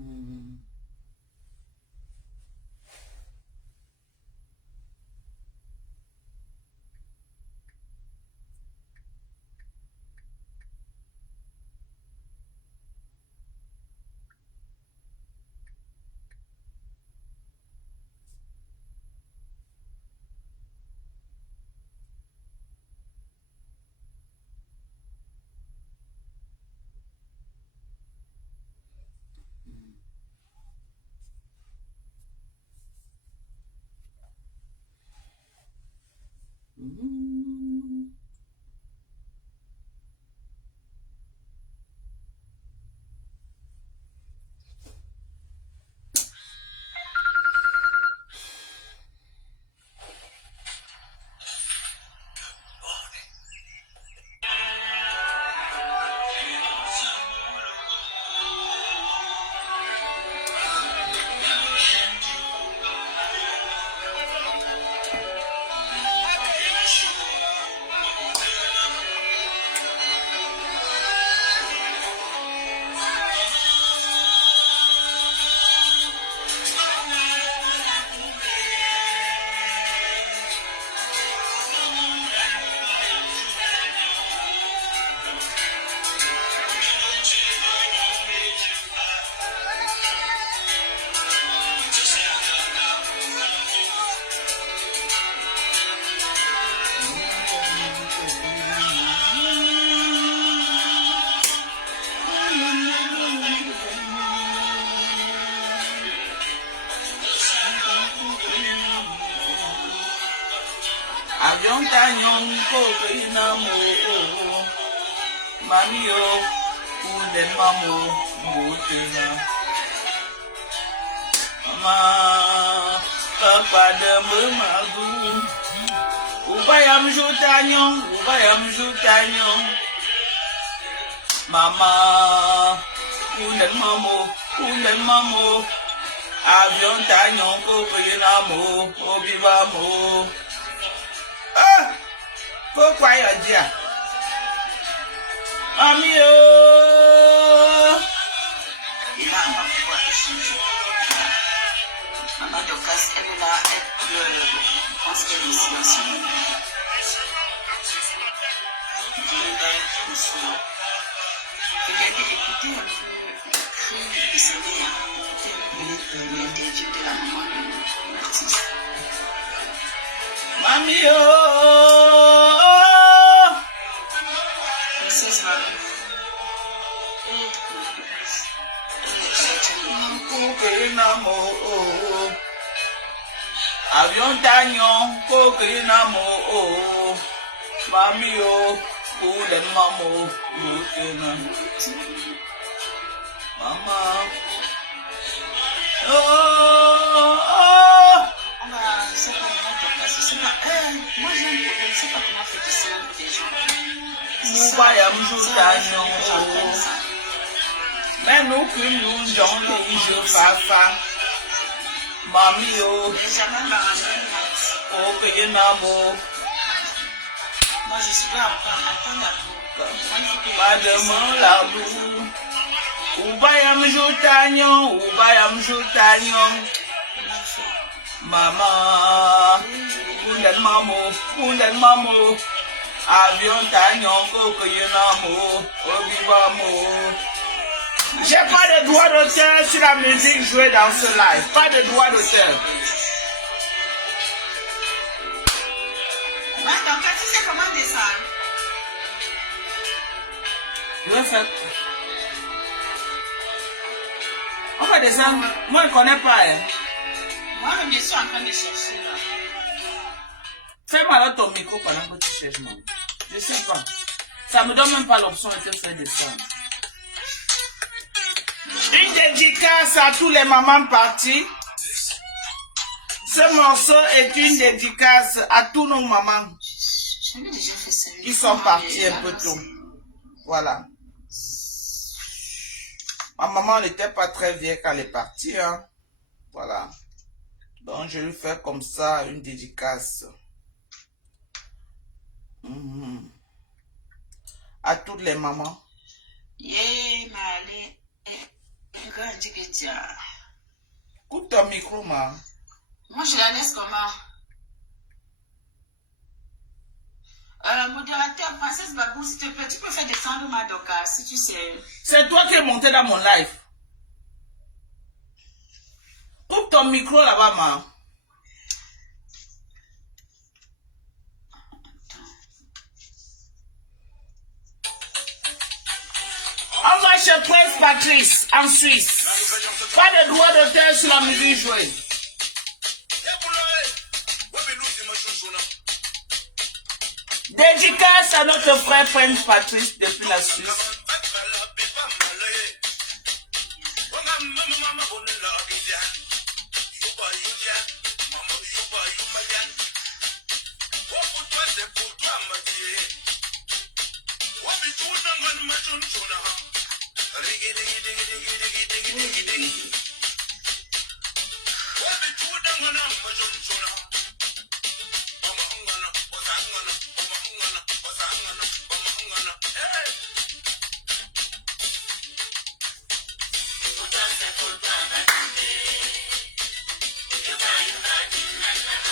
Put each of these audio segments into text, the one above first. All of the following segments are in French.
Mm. Mm. Avion tanyon koko inamo mami yo uden mamo mutena mama papa de memagu ubayam jutanyon mama uden mamo avion tanyon koko inamo obibamo. Ah, go quiet, dear. Amio. Maman Docas, elle est là, elle pleure. Je pense qu'elle est ici aussi. Regardez, écoutez un peu le cri de sa mère. Écoutez l'interview de la maman de l'artiste. Mamio. Mrs. Mami. Avion tanyon koko inamo mami yo uden mamo mutena mama C'est pas moi, Docas, c'est pas. Moi, j'ai un problème, c'est pas comment faire ça avec des gens. Mubayam jutanyon menu kunu jong je fafa mami yo koko inamo Moi, je suis là à attendre la boue. Pademo labu ubayam jutanyon mama kunden mamo avion tanyon koko inamo obibamo. J'ai pas de droit d'auteur sur la musique jouée dans ce live. Pas de droit d'auteur. Ouais, donc, tu sais comment descendre? Je vais faire. On va descendre. Moi, je ne connais pas. Hein. Moi, je suis en train de chercher là. Fais-moi alors ton micro pendant que tu cherches moi. Je ne sais pas. Ça me donne même pas l'option de te faire descendre. Une dédicace à tous les mamans parties. Ce morceau est une dédicace à tous nos mamans J'avais déjà fait ça. qui sont parties un peu tôt. Voilà. Ma maman n'était pas très vieille quand elle est partie. Hein. Voilà. Donc je lui fais comme ça une dédicace. À toutes les mamans. Yeah, Malé. Tiens. Coupe ton micro, ma. Moi, je la laisse comment? Modérateur, Princesse Babou, s'il te plaît, tu peux faire descendre ma doka, si tu sais. C'est toi qui es monté dans mon live. Coupe ton micro là-bas, ma. On va chez Prince Patrice, en Suisse. Pas de droit d'auteur sur la musique jouée. Dédicace à notre frère Prince Patrice depuis la Suisse.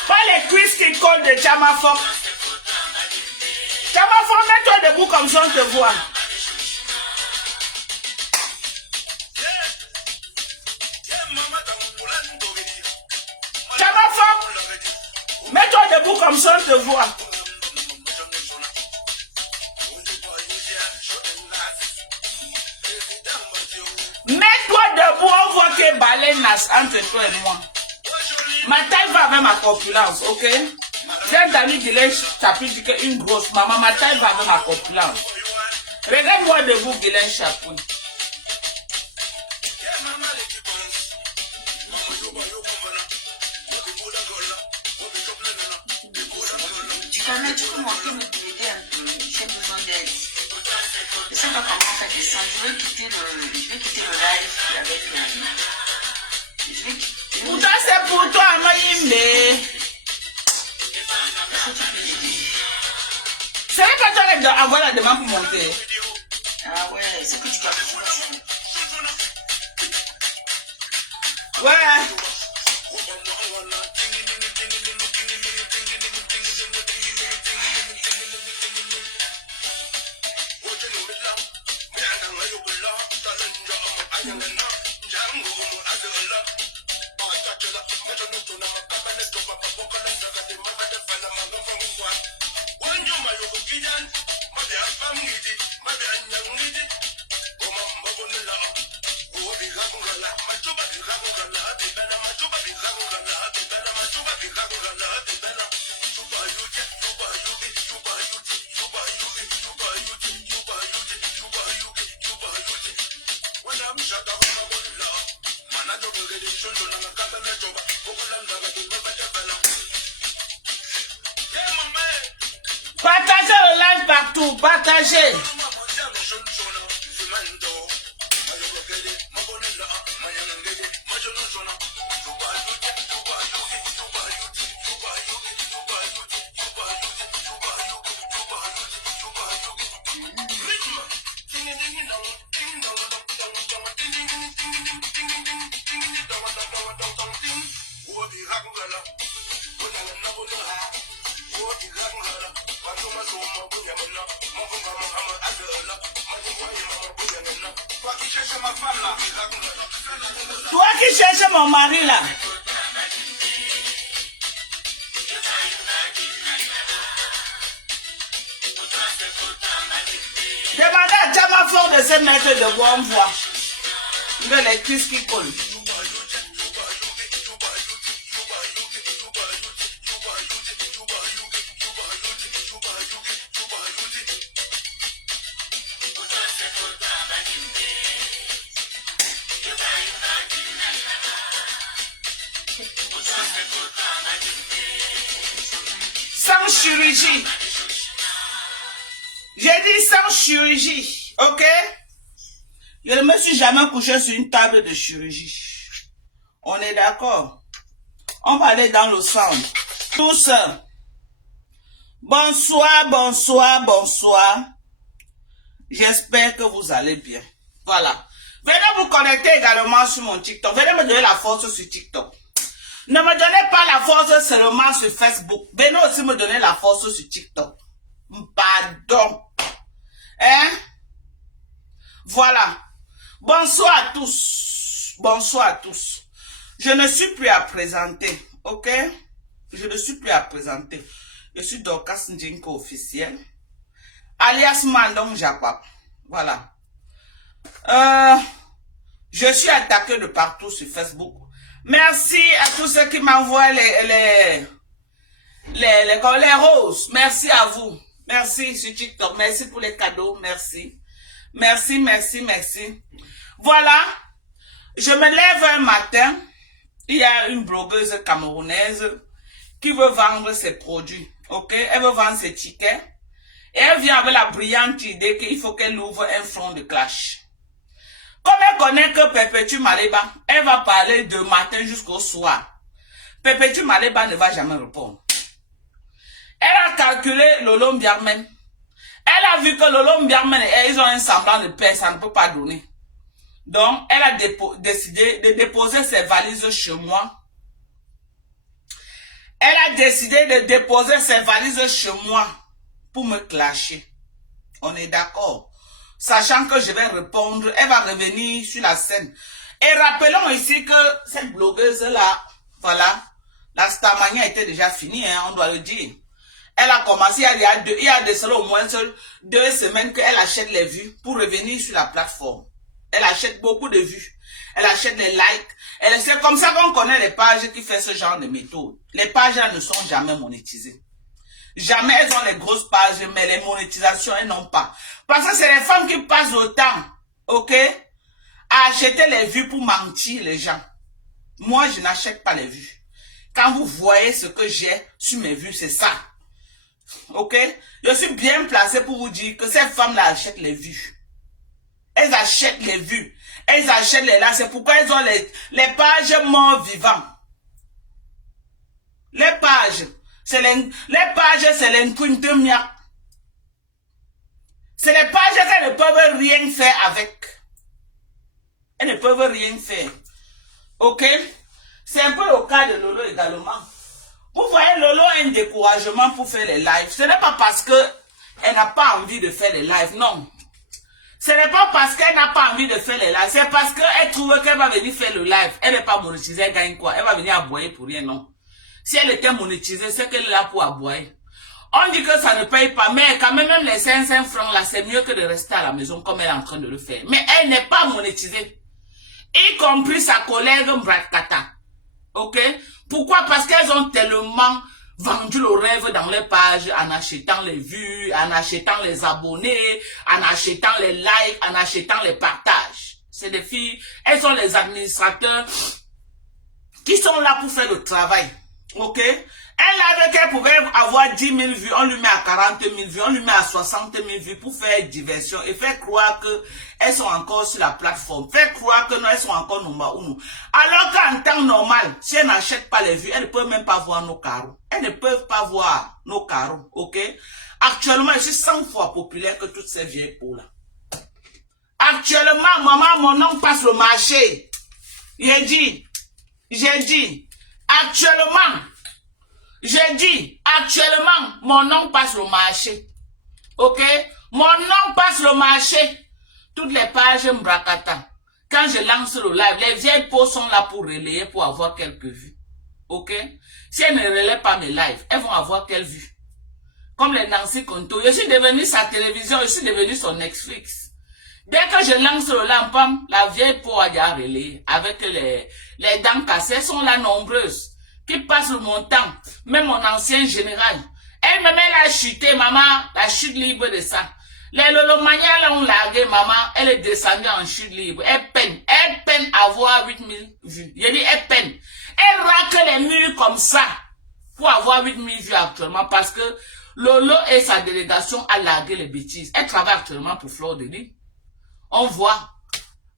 Pas les cuisses qui collent de Chamafok. Chamafok, mets-toi debout comme ça on te voit. Chamafok, mets-toi debout comme ça on te voit. Mets-toi debout, on voit que baleine entre toi et moi. Ma taille va avec ma corpulence, ok? J'ai un ami qui l'a chapitre une grosse maman, ma taille va avec ma corpulence. Regarde-moi debout, Guylaine Chapoun. Tu peux monter me plaider un peu, j'ai besoin d'aide. Je sais pas comment faire descendre, je vais quitter le live avec Pourtant c'est pour toi, Maïmbe. C'est vrai que tu dois avoir la demande pour monter. Ah ouais, c'est que tu vas faire. Ouais. Partagez le live partout, partagez. Toi qui cherches mon mari là. Demandez à Chamafok de se mettre de bonne voix. Il veut les cuisses qui collent. Sans chirurgie. J'ai dit sans chirurgie, ok? Je ne me suis jamais couché sur une table de chirurgie. On est d'accord? On va aller dans le centre. Tous. Bonsoir, bonsoir, bonsoir. J'espère que vous allez bien. Voilà. Venez vous connecter également sur mon TikTok. Venez me donner la force sur TikTok. Ne me donnez pas la force seulement sur Facebook. Venez aussi me donner la force sur TikTok. Pardon. Hein? Voilà. Bonsoir à tous. Bonsoir à tous. Je ne suis plus à présenter. Ok? Je ne suis plus à présenter. Je suis Dorcas Ndjinko officiel. Alias Mandong Japap. Voilà. Je suis attaqué de partout sur Facebook. Merci à tous ceux qui m'envoient les roses. Merci à vous. Merci sur TikTok. Merci pour les cadeaux. Merci. Merci, merci, merci. Voilà. Je me lève un matin. Il y a une blogueuse camerounaise qui veut vendre ses produits. Ok? Elle veut vendre ses tickets. Et elle vient avec la brillante idée qu'il faut qu'elle ouvre un front de clash. Comme elle connaît que Perpétue Maleba, elle va parler de matin jusqu'au soir. Perpétue Maleba ne va jamais répondre. Elle a calculé Lolo Mbiarmen. Elle a vu que Lolo Mbiarmen, ils ont un semblant de paix, ça ne peut pas donner. Donc, elle a décidé de déposer ses valises chez moi. Elle a décidé de déposer ses valises chez moi pour me clasher. On est d'accord. Sachant que je vais répondre, elle va revenir sur la scène. Et rappelons ici que cette blogueuse-là, voilà, la Starmania était déjà finie, hein, on doit le dire. Elle a commencé, il y a de cela au moins 2 semaines qu'elle achète les vues pour revenir sur la plateforme. Elle achète beaucoup de vues. Elle achète les likes. C'est comme ça qu'on connaît les pages qui font ce genre de méthode. Les pages-là ne sont jamais monétisées. Jamais elles ont les grosses pages, mais les monétisations, elles n'ont pas. Parce que c'est les femmes qui passent le temps, ok, à acheter les vues pour mentir les gens. Moi, je n'achète pas les vues. Quand vous voyez ce que j'ai sur mes vues, c'est ça. Ok? Je suis bien placé pour vous dire que ces femmes-là achètent les vues. Elles achètent les vues. Elles achètent les likes. C'est pourquoi elles ont les pages morts vivants. Les pages, c'est l'enquintemia. C'est les pages qu'elles ne peuvent rien faire avec. Elles ne peuvent rien faire. Ok? C'est un peu le cas de Lolo également. Vous voyez, Lolo a un découragement pour faire les lives. Ce n'est pas parce qu'elle n'a pas envie de faire les lives, non. Ce n'est pas parce qu'elle n'a pas envie de faire les lives. C'est parce qu'elle trouve qu'elle va venir faire le live. Elle n'est pas monétisée, elle gagne quoi? Elle va venir aboyer pour rien, non. Si elle était monétisée, c'est qu'elle est là pour aboyer. On dit que ça ne paye pas, mais quand même les 500 francs là, c'est mieux que de rester à la maison comme elle est en train de le faire. Mais elle n'est pas monétisée. Y compris sa collègue Mbrakata. Ok? Pourquoi? Parce qu'elles ont tellement vendu le rêve dans les pages en achetant les vues, en achetant les abonnés, en achetant les likes, en achetant les partages. C'est des filles, elles sont les administrateurs qui sont là pour faire le travail. Ok? Elle, avec elle, pouvait avoir 10 000 vues, on lui met à 40 000 vues, on lui met à 60 000 vues pour faire diversion et faire croire qu'elles sont encore sur la plateforme, faire croire que non, elles sont encore number 1. Alors qu'en temps normal, si elles n'achètent pas les vues, elles ne peuvent même pas voir nos carreaux. Elles ne peuvent pas voir nos carreaux, ok? Actuellement, je suis 100 fois populaire que toutes ces vieilles peaux-là. Actuellement, maman, mon oncle passe le marché. J'ai dit, actuellement, mon oncle passe le marché. Ok? Mon oncle passe le marché. Toutes les pages Mbrakata. Quand je lance le live, les vieilles peaux sont là pour relayer, pour avoir quelques vues. Ok? Si elles ne relaient pas mes lives, elles vont avoir quelles vues? Comme les Nancy Conto. Je suis devenu sa télévision, je suis devenu son Netflix. Dès que je lance le lampam, la vieille peau a déjà relayé. Avec les dents cassées, elles sont là nombreuses. Qui passe le montant. Même mon ancien général. Elle-même, elle a chuté, maman, la chute libre de ça. Les Lolomania l'ont largué, maman, elle est descendue en chute libre. Elle peine à avoir 8000 vues. Je dis, elle peine. Elle raque les murs comme ça pour avoir 8000 vues actuellement parce que Lolo et sa délégation a largué les bêtises. Elle travaille actuellement pour Fleur de Lys. On voit.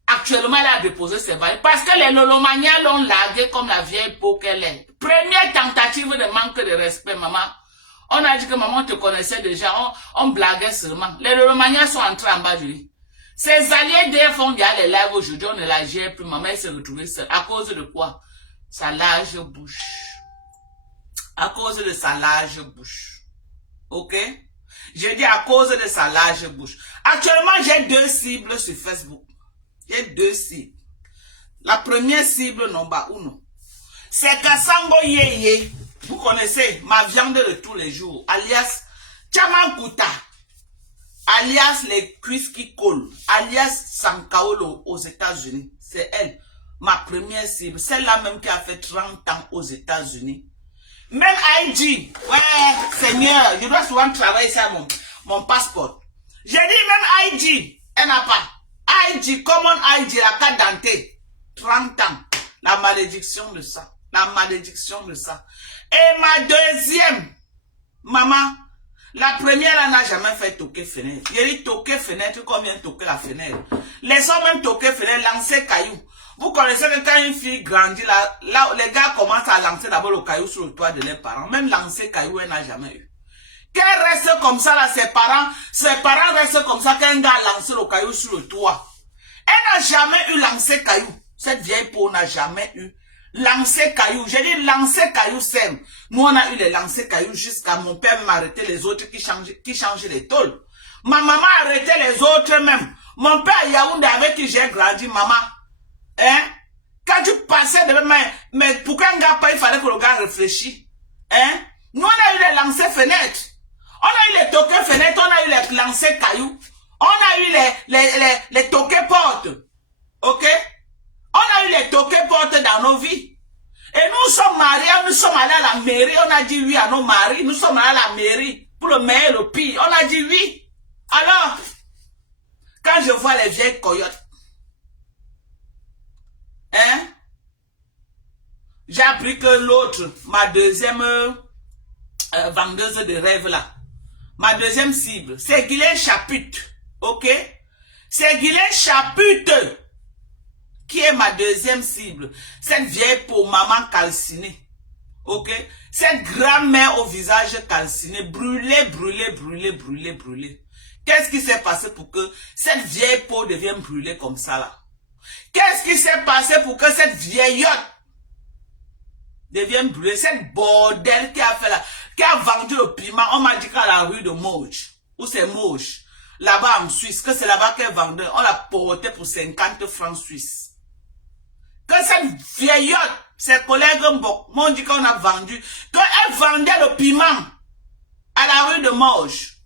Actuellement, elle a déposé ses valises parce que les Lolomania l'ont largué comme la vieille peau qu'elle est. Première tentative de manque de respect, maman. On a dit que maman te connaissait déjà, on blaguait seulement. Les Lolomania sont entrés en bas du lit. Ses alliés d'ailleurs font bien les lives aujourd'hui, on ne la gère plus. Maman, elle s'est retrouvée seule. À cause de quoi? Sa large bouche. À cause de sa large bouche. Ok? Je dis à cause de sa large bouche. Actuellement, j'ai 2 cibles sur Facebook. J'ai 2 cibles. La première cible, number 1. C'est Kassango Yeye. Vous connaissez ma viande de tous les jours. Alias Chamankuta. Alias les cuisses qui collent. Alias Sankaolo aux États-Unis. C'est elle. Ma première cible. Celle-là même qui a fait 30 ans aux États-Unis. Même IG. Ouais, Seigneur. Je dois souvent travailler sur mon passeport. J'ai dit même IG. Elle n'a pas. IG, common IG, la carte dentée. 30 ans. La malédiction de ça. La malédiction de ça. Et ma deuxième, maman, la première, elle n'a jamais fait toquer fenêtre. J'ai dit toquer fenêtre, combien toquer la fenêtre. Laissons même toquer fenêtre, lancer caillou. Vous connaissez que quand une fille grandit, là, les gars commencent à lancer d'abord le caillou sur le toit de leurs parents. Même lancer caillou, elle n'a jamais eu. Qu'elle reste comme ça, là, ses parents restent comme ça quand un gars a lancé le caillou sur le toit. Elle n'a jamais eu lancer caillou. Cette vieille peau n'a jamais eu lancer caillou. J'ai dit lancer caillou sème. Nous, on a eu les lancer caillou jusqu'à mon père m'arrêter les autres qui changent les tôles. Ma maman a arrêté les autres même. Mon père Yaoundé avec qui j'ai grandi, maman. Hein? Quand tu passais de mais pour qu'un gars pas, il fallait que le gars réfléchisse. Hein? Nous, on a eu les lancer fenêtres. On a eu les toquets fenêtres, on a eu les lancer cailloux. On a eu les toquets portes. Ok? On a eu les toquets portes dans nos vies. Et nous sommes mariés, nous sommes allés à la mairie, on a dit oui à nos maris. Nous sommes allés à la mairie pour le meilleur et le pire. On a dit oui. Alors, quand je vois les vieilles coyotes, hein? J'ai appris que l'autre, ma deuxième vendeuse de rêves là, ma deuxième cible, c'est Guylaine Chaput. Ok? C'est Guylaine Chaput qui est ma deuxième cible. Cette vieille peau, maman calcinée. Ok? Cette grand-mère au visage calciné, brûlée, brûlée, brûlée, brûlée, brûlée. Qu'est-ce qui s'est passé pour que cette vieille peau devienne brûlée comme ça là? Qu'est-ce qui s'est passé pour que cette vieillotte devienne brûlée? Cette bordel qui a fait là, qui a vendu le piment, on m'a dit qu'à la rue de Mauge, où c'est Mauge, là-bas en Suisse, que c'est là-bas qu'elle vendait, on l'a porté pour 50 francs suisses. Que cette vieillotte, ses collègues m'ont dit qu'on a vendu, qu'elle vendait le piment à la rue de Mauge,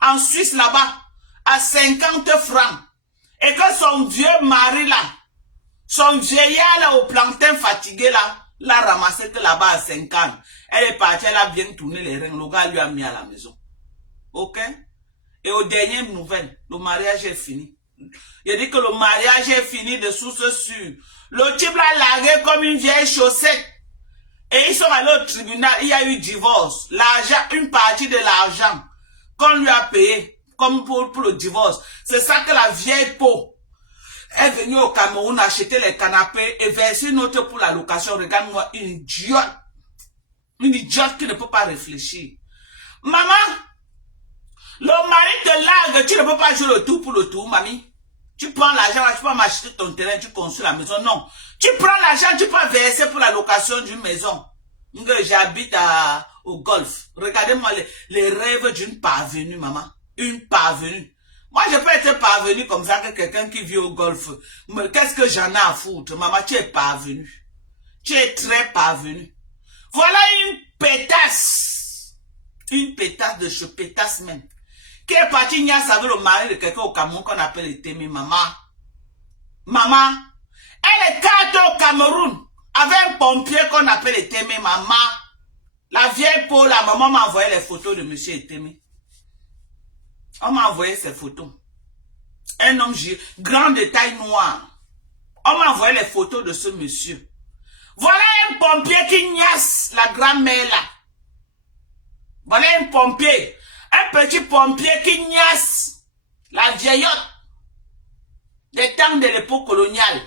en Suisse là-bas, à 50 francs. Et que son vieux mari là, son vieillard là au plantain fatigué là, l'a ramassé que là-bas à 50. Elle est partie, elle a bien tourné les reins, le gars lui a mis à la maison. Ok? Et aux dernières nouvelles, le mariage est fini. Il dit que le mariage est fini de source sûre. Le type l'a largué comme une vieille chaussette. Et ils sont allés au tribunal, il y a eu divorce. L'argent, une partie de l'argent qu'on lui a payé, comme pour le divorce. C'est ça que la vieille peau est venue au Cameroun acheter les canapés et verser une autre pour la location. Regarde-moi, une idiote. Une idiote qui ne peut pas réfléchir. Maman, le mari te largue, tu ne peux pas jouer le tout pour le tout, mamie. Tu prends l'argent, tu peux m'acheter ton terrain, tu construis la maison. Non. Tu prends l'argent, tu peux verser pour la location d'une maison. J'habite au golf. Regardez-moi les rêves d'une parvenue, maman. Une parvenue. Moi, je peux être parvenue comme ça que quelqu'un qui vit au golf. Mais qu'est-ce que j'en ai à foutre? Maman, tu es parvenue. Tu es très parvenue. Voilà une pétasse. Une pétasse de chez pétasse même. Qui est partie Nias avec le mari de quelqu'un au Cameroun qu'on appelle les Témé, maman. Maman. Elle est carte au Cameroun avec un pompier qu'on appelle les Témé, maman. La vieille peau, la maman m'a envoyé les photos de monsieur Témé. On m'a envoyé ces photos. Un homme grand de taille noire. On m'a envoyé les photos de ce monsieur. Voilà un pompier qui niasse la grand-mère là. Voilà un pompier. Un petit pompier qui niasse la vieillotte des temps de l'époque coloniale.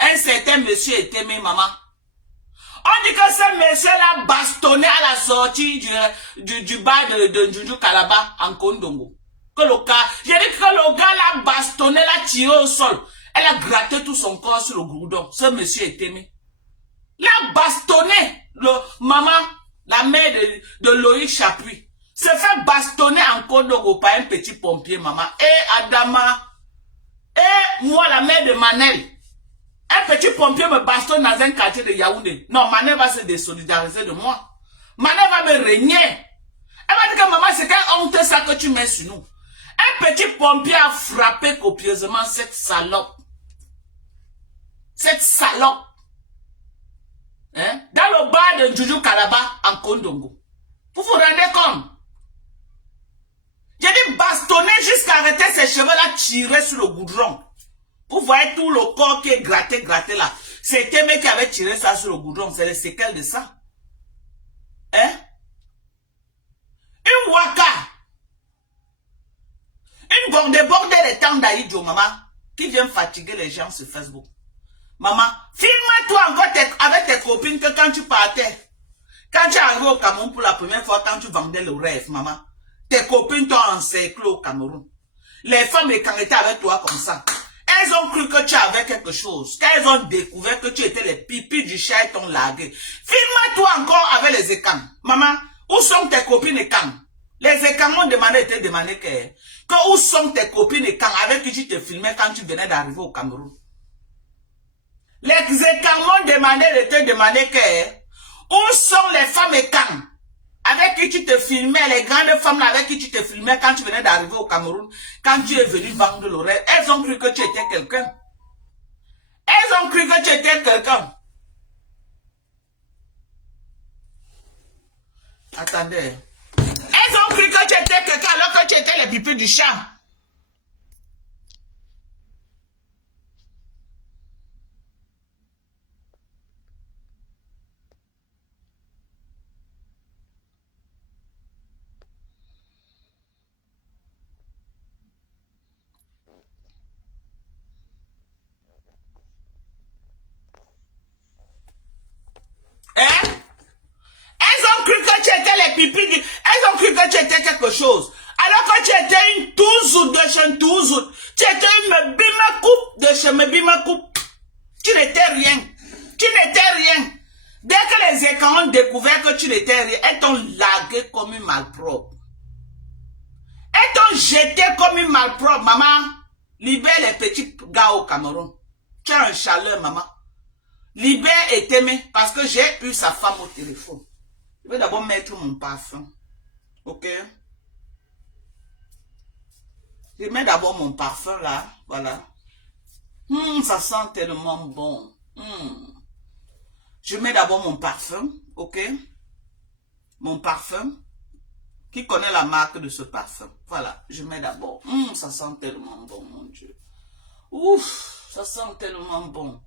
Un certain monsieur était aimé, maman. On dit que ce monsieur-là bastonnait à la sortie du bar de Njunju Kalaba en Kondongo. Que le gars, j'ai dit que le gars l'a bastonné, l'a tiré au sol. Elle a gratté tout son corps sur le goudron. Ce monsieur est aimé. L'a bastonné, maman, la mère de Loïc Chapuis, se fait bastonner en Kodogo par un petit pompier, maman. Et Adama, et moi, la mère de Manel, un petit pompier me bastonne dans un quartier de Yaoundé. Non, Manel va se désolidariser de moi. Manel va me régner. Elle va dire que maman, c'est quelle honte ça que tu mets sur nous. Un petit pompier a frappé copieusement cette salope. Cette salope. Hein? Dans le bar de Juju Kalaba en Kondongo. Vous vous rendez compte? J'ai dit bastonner jusqu'à arrêter ses cheveux là, tirer sur le goudron. Vous voyez tout le corps qui est gratté là. C'était mec qui avait tiré ça sur le goudron. C'est les séquelles de ça. Hein? Une waka. Une bordée de temps d'Aïdjo, maman, qui vient fatiguer les gens sur Facebook. Maman, filme-toi encore avec tes copines que quand tu partais, quand tu es arrivé au Cameroun pour la première fois, quand tu vendais le rêve, maman, tes copines t'ont encerclé au Cameroun. Les femmes étaient avec toi comme ça. Elles ont cru que tu avais quelque chose. Quand elles ont découvert que tu étais les pipis du chat et t'ont largué. Filme-toi encore avec les écans. Maman, où sont tes copines écans? Les écans m'ont demandé que où sont tes copines écans avec qui tu te filmais quand tu venais d'arriver au Cameroun? Les écans m'ont demandé de te demander où sont les femmes écans avec qui tu te filmais, les grandes femmes avec qui tu te filmais quand tu venais d'arriver au Cameroun, quand tu es venu vendre le rêve. Elles ont cru que tu étais quelqu'un. Elles ont cru que tu étais quelqu'un. Attendez. Elles ont cru que tu étais quelqu'un alors que tu étais les pipis du chat. Hein? Elles ont cru que tu étais les pipis. Elles ont cru que tu étais quelque chose. Alors que tu étais une touzoute de chez touzoute. Tu étais une bima coupe de chez me bima coupe. Tu n'étais rien. Tu n'étais rien. Dès que les écrans ont découvert que tu n'étais rien, elles t'ont largué comme une malpropre. Elles t'ont jeté comme une malpropre. Maman, libère les petits gars au Cameroun. Tu as un chaleur, maman. Libère et t'aimer parce que j'ai eu sa femme au téléphone. Je vais d'abord mettre mon parfum. Ok? Je mets d'abord mon parfum là. Voilà. Ça sent tellement bon. Je mets d'abord mon parfum. Ok? Mon parfum. Qui connaît la marque de ce parfum? Voilà. Je mets d'abord. Ça sent tellement bon, mon Dieu. Ouf. Ça sent tellement bon.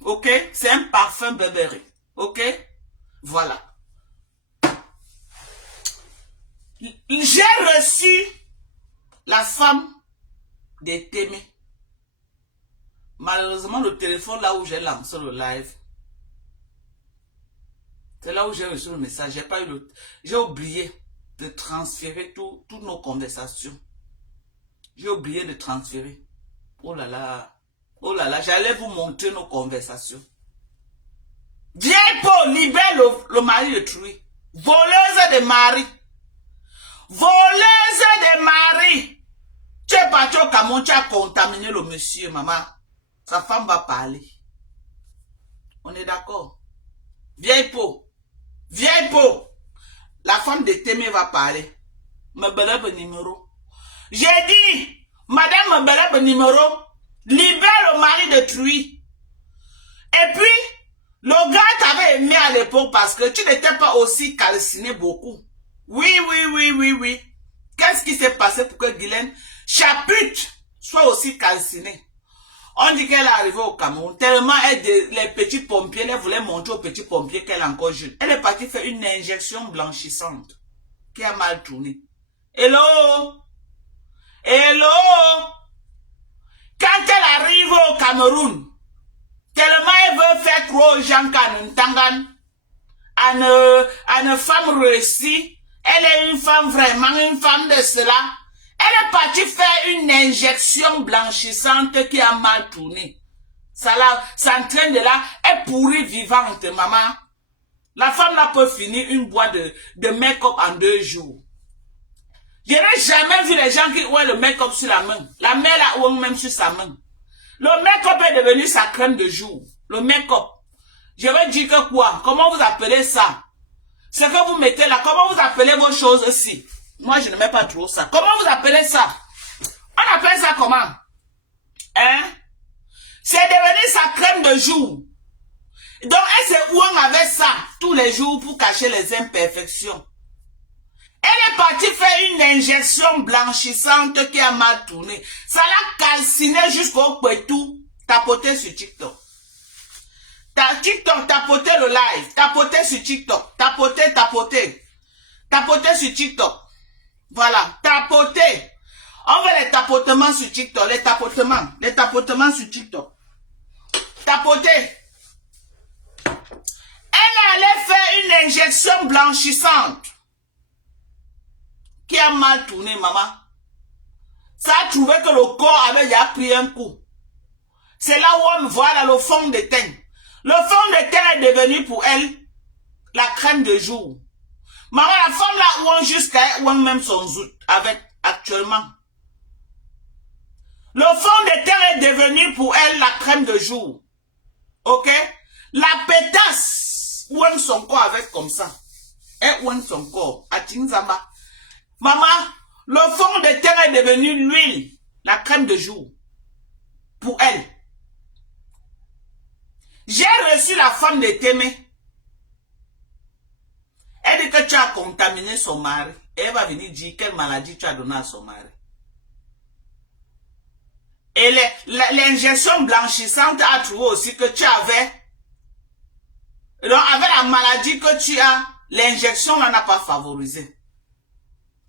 Ok, c'est un parfum Burberry. Ok, voilà. J'ai reçu la femme de Témé. Malheureusement, le téléphone là où j'ai lancé le live, c'est là où j'ai reçu le message. J'ai pas eu j'ai oublié de transférer toutes nos conversations. J'ai oublié de transférer. Oh là là. Oh là là, j'allais vous montrer nos conversations. Viens pour libérer le mari de Trui. Voleuse de mari. Voleuse de mari. Tu es parti au Cameroun, tu as contaminé le monsieur, maman. Sa femme va parler. On est d'accord? Viens pour. Viens pour. La femme de Témé va parler. Me belève numéro. J'ai dit, madame me belève numéro. Libère le mari de Trui. Et puis, le gars t'avait aimé à l'époque parce que tu n'étais pas aussi calciné beaucoup. Oui. Qu'est-ce qui s'est passé pour que Guylaine Chaput soit aussi calcinée? On dit qu'elle est arrivée au Cameroun. Tellement les petits pompiers, elle voulait montrer aux petits pompiers qu'elle est encore jeune. Elle est partie faire une injection blanchissante qui a mal tourné. Hello? Quand elle arrive au Cameroun, tellement elle veut faire croire aux gens qu'à une femme réussie, Elle est une femme, vraiment une femme de cela. Elle est partie faire une injection blanchissante qui a mal tourné. Ça là, ça entraîne de là, elle pourrit vivante, maman. La femme là peut finir une boîte de make-up en 2 jours. Je n'ai jamais vu les gens qui ont le make-up sur la main. La main là ou même sur sa main. Le make-up est devenu sa crème de jour. Le make-up. Je vais dire que quoi? Comment vous appelez ça? Ce que vous mettez là, comment vous appelez vos choses aussi? Moi, je ne mets pas trop ça. Comment vous appelez ça? On appelle ça comment? Hein? C'est devenu sa crème de jour. Donc, elle s'est ouin avec ça tous les jours pour cacher les imperfections. Elle est partie faire une injection blanchissante qui a mal tourné. Ça l'a calciné jusqu'au pétou. Tapotez sur TikTok. TikTok, tapotez le live. Tapotez sur TikTok. Tapotez. Tapotez sur TikTok. Voilà, tapotez. On veut les tapotements sur TikTok. Les tapotements sur TikTok. Tapotez. Elle allait faire une injection blanchissante qui a mal tourné, maman. Ça a trouvé que le corps avait déjà pris un coup. C'est là où on me voit là, le fond de teint. Le fond de teint est devenu pour elle la crème de jour. Maman, la femme là où on jusqu'à où on même son zout avec actuellement. Le fond de teint est devenu pour elle la crème de jour. Ok? La pétasse où on son corps avec comme ça. Et où on son corps. À Tinzamba. Maman, le fond de teint est devenu l'huile, la crème de jour. Pour elle. J'ai reçu la femme de Témé. Elle dit que tu as contaminé son mari. Elle va venir dire quelle maladie tu as donné à son mari. Et l'injection blanchissante a trouvé aussi que tu avais. Donc avec la maladie que tu as, l'injection n'a pas favorisé.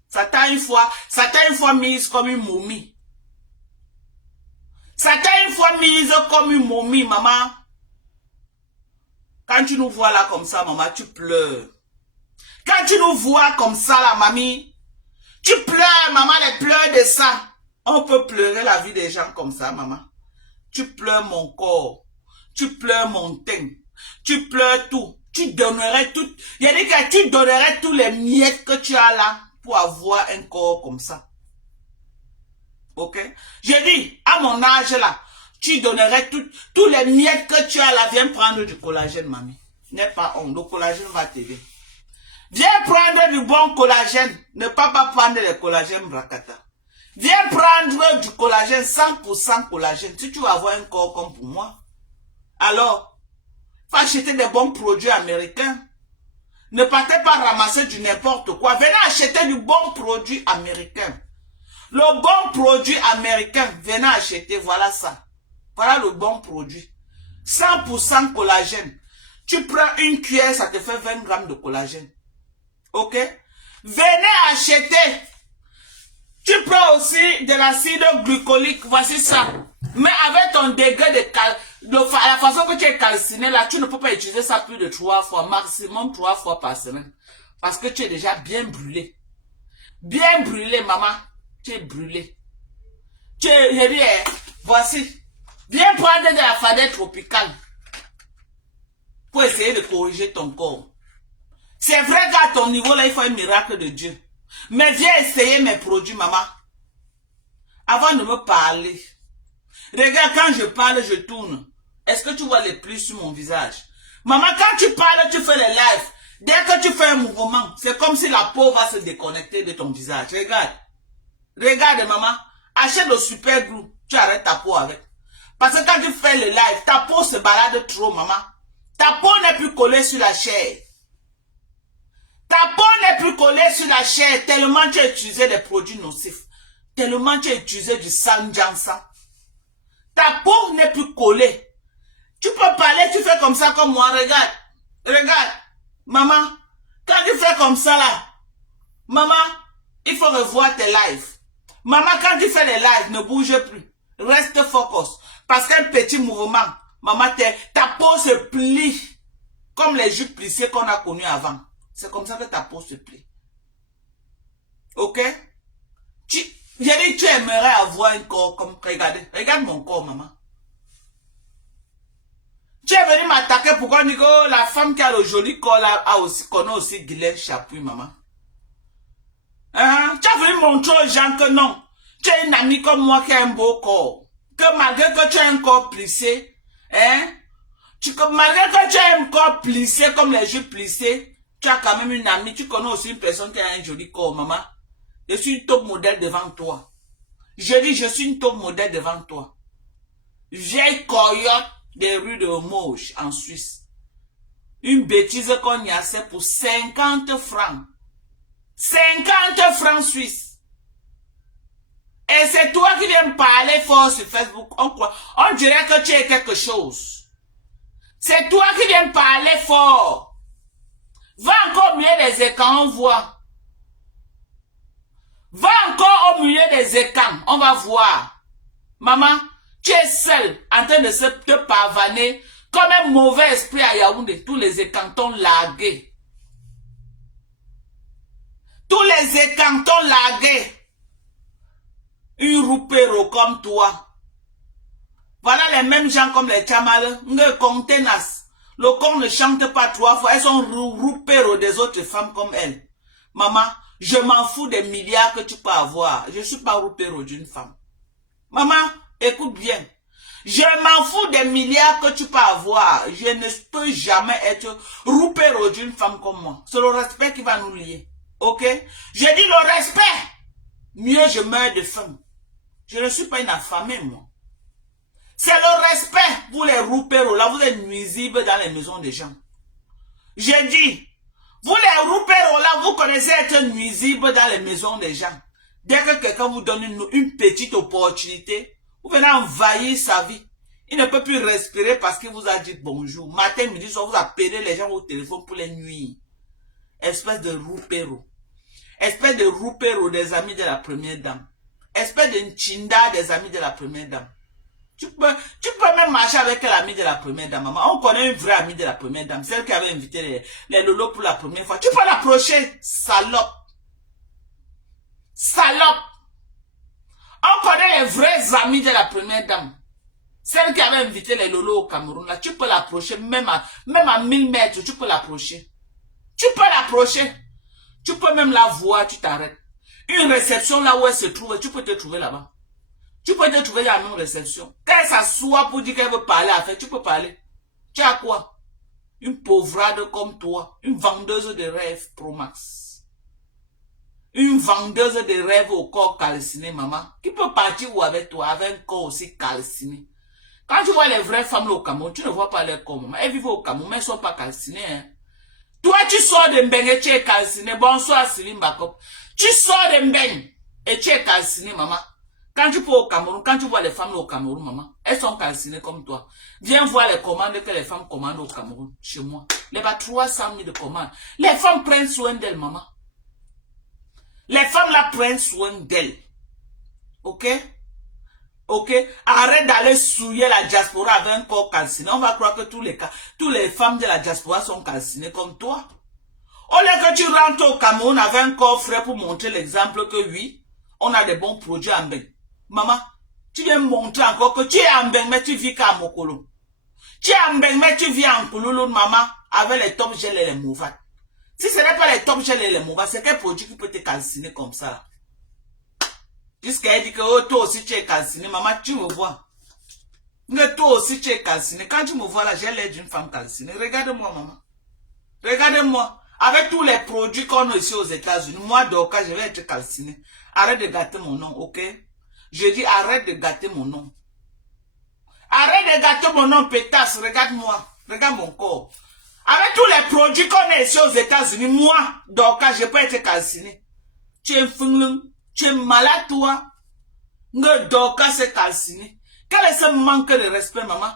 Ça t'a une fois mise comme une momie. Ça t'a une fois mise comme une momie, maman. Quand tu nous vois là comme ça, maman, tu pleures. Quand tu nous vois comme ça, là, mamie, tu pleures, maman, les pleurs de ça. On peut pleurer la vie des gens comme ça, maman. Tu pleures mon corps. Tu pleures mon teint. Tu pleures tout. Tu donnerais tout. Il a dit que tu donnerais tous les miettes que tu as là pour avoir un corps comme ça. Ok? J'ai dit, à mon âge là, tu donnerais tous les miettes que tu as là. Viens prendre du collagène, mamie. N'aie pas honte. Le collagène va t'aider. Viens prendre du bon collagène. Ne pas prendre les collagènes bracata. Viens prendre du collagène, 100% collagène. Si tu vas avoir un corps comme pour moi. Alors, faut acheter des bons produits américains. Ne partez pas ramasser du n'importe quoi. Venez acheter du bon produit américain. Le bon produit américain, venez acheter, voilà ça. Voilà le bon produit. 100% collagène. Tu prends une cuillère, ça te fait 20 grammes de collagène. Ok? Venez acheter. Tu prends aussi de l'acide glycolique, voici ça. Mais avec ton degré de la façon que tu es calciné là, tu ne peux pas utiliser ça plus de 3 fois, maximum 3 fois par semaine. Parce que tu es déjà bien brûlé. Bien brûlé, maman. Tu es brûlé. Tu es, voici. Viens prendre de la fadette tropicale. Pour essayer de corriger ton corps. C'est vrai qu'à ton niveau là, il faut un miracle de Dieu. Mais viens essayer mes produits, maman. Avant de me parler. Regarde, quand je parle, je tourne. Est-ce que tu vois les plis sur mon visage? Maman, quand tu parles, tu fais les lives. Dès que tu fais un mouvement, c'est comme si la peau va se déconnecter de ton visage. Regarde. Regarde, maman. Achète le super glue. Tu arrêtes ta peau avec. Parce que quand tu fais le live, ta peau se balade trop, maman. Ta peau n'est plus collée sur la chair. Ta peau n'est plus collée sur la chair tellement tu as utilisé des produits nocifs. Tellement tu as utilisé du sanjansan. Ta peau n'est plus collée. Tu peux parler, tu fais comme ça comme moi. Regarde. Regarde. Maman. Quand tu fais comme ça là. Maman, il faut revoir tes lives. Maman, quand tu fais les lives, ne bouge plus. Reste focus. Parce qu'un petit mouvement. Maman, ta peau se plie. Comme les jupes plissées qu'on a connues avant. C'est comme ça que ta peau se plie. Ok? J'ai dit, tu aimerais avoir un corps comme... Regarde mon corps, maman. Tu es venu m'attaquer pourquoi on dit que la femme qui a le joli corps là connaît aussi Guylaine Chapuis, maman. Hein? Tu as venu montrer aux gens que non. Tu es une amie comme moi qui a un beau corps. Que malgré que tu as un corps plissé, hein? Malgré que tu as un corps plissé comme les jupes plissées, tu as quand même une amie. Tu connais aussi une personne qui a un joli corps, maman. Je suis une top modèle devant toi. Je dis, je suis une top modèle devant toi. Vieille coyote des rues de Moche en Suisse. Une bêtise qu'on y a fait pour 50 francs. 50 francs suisses. Et c'est toi qui viens me parler fort sur Facebook. On dirait que tu es quelque chose. C'est toi qui viens me parler fort. Va encore au milieu des écrans, on voit. Va encore au milieu des écrans, on va voir. Maman, tu es seule en train de te pavaner comme un mauvais esprit à Yaoundé. Tous les écrans t'ont largué. Tous les écrans t'ont largué. Une roupero comme toi. Voilà les mêmes gens comme les Tchamal. Le con ne chante pas 3 fois. Elles sont roupero des autres femmes comme elles. Maman, je m'en fous des milliards que tu peux avoir. Je ne suis pas roupero d'une femme. Maman, écoute bien. Je m'en fous des milliards que tu peux avoir. Je ne peux jamais être roupero d'une femme comme moi. C'est le respect qui va nous lier. Ok? Je dis le respect. Mieux je meurs de faim. Je ne suis pas une affamée, moi. C'est le respect. Vous les roupéros, là, vous êtes nuisibles dans les maisons des gens. J'ai dit, vous les roupéros, là, vous connaissez être nuisibles dans les maisons des gens. Dès que quelqu'un vous donne une petite opportunité, vous venez envahir sa vie. Il ne peut plus respirer parce qu'il vous a dit bonjour. Matin, midi, soir, vous appelez les gens au téléphone pour les nuire. Espèce de roupéro. Espèce de roupéro des amis de la première dame. Espèce de nchinda des amis de la première dame. Tu peux même marcher avec l'ami de la première dame, maman. On connaît une vraie amie de la première dame, celle qui avait invité les lolos pour la première fois. Tu peux l'approcher, salope. Salope. On connaît les vrais amis de la première dame. Celle qui avait invité les lolos au Cameroun, là, tu peux l'approcher, même à 1000 mètres, tu peux l'approcher. Tu peux l'approcher. Tu peux même la voir, tu t'arrêtes. Une réception là où elle se trouve, tu peux te trouver là-bas. Tu peux te trouver à une réception. Quand elle s'assoit pour dire qu'elle veut parler à faire, tu peux parler. Tu as quoi? Une pauvrade comme toi. Une vendeuse de rêves Pro Max. Une vendeuse de rêves au corps calciné, maman. Qui peut partir ou avec toi, avec un corps aussi calciné. Quand tu vois les vraies femmes au Cameroun, tu ne vois pas leur corps, maman. Elles vivent au Cameroun, mais elles ne sont pas calcinées. Hein. Toi, tu sors de Mbeng et tu es calciné. Bonsoir, Silim Bakop. Tu sors de Mbeng et tu es calciné, maman. Quand tu peux au Cameroun, quand tu vois les femmes au Cameroun, maman, elles sont calcinées comme toi. Viens voir les commandes que les femmes commandent au Cameroun, chez moi. Les 300 000 de commandes. Les femmes prennent soin d'elles, maman. Les femmes là prennent soin d'elles. Ok? Ok? Arrête d'aller souiller la diaspora avec un corps calciné. On va croire que tous les femmes de la diaspora sont calcinées comme toi. Au lieu que tu rentres au Cameroun avec un corps frais pour montrer l'exemple que oui, on a des bons produits en Mbeng. Maman, tu viens me montrer encore que tu es en Mbeng, mais tu vis qu'à Mokolo. Tu es en Mbeng, mais tu vis en Kouloulou, maman, avec les top gel et les mouvates. Si ce n'est pas les top gel et les mouvates, c'est quel produit qui peut te calciner comme ça? Jusqu'à dit que oh, toi aussi tu es calciné, maman, tu me vois. Mais toi aussi tu es calciné. Quand tu me vois là, j'ai l'air d'une femme calcinée. Regarde-moi, maman. Regarde-moi. Avec tous les produits qu'on a ici aux États-Unis, moi, Doka, je vais être calciné. Arrête de gâter mon nom, ok? Je dis arrête de gâter mon nom. Arrête de gâter mon nom, pétasse. Regarde-moi. Regarde mon corps. Avec tous les produits qu'on a ici aux États-Unis, moi, Doka, je peux être calciné. Tu es fingling. Tu es malade, toi. Ne Doka, c'est calciné. Quel est ce manque de respect, maman?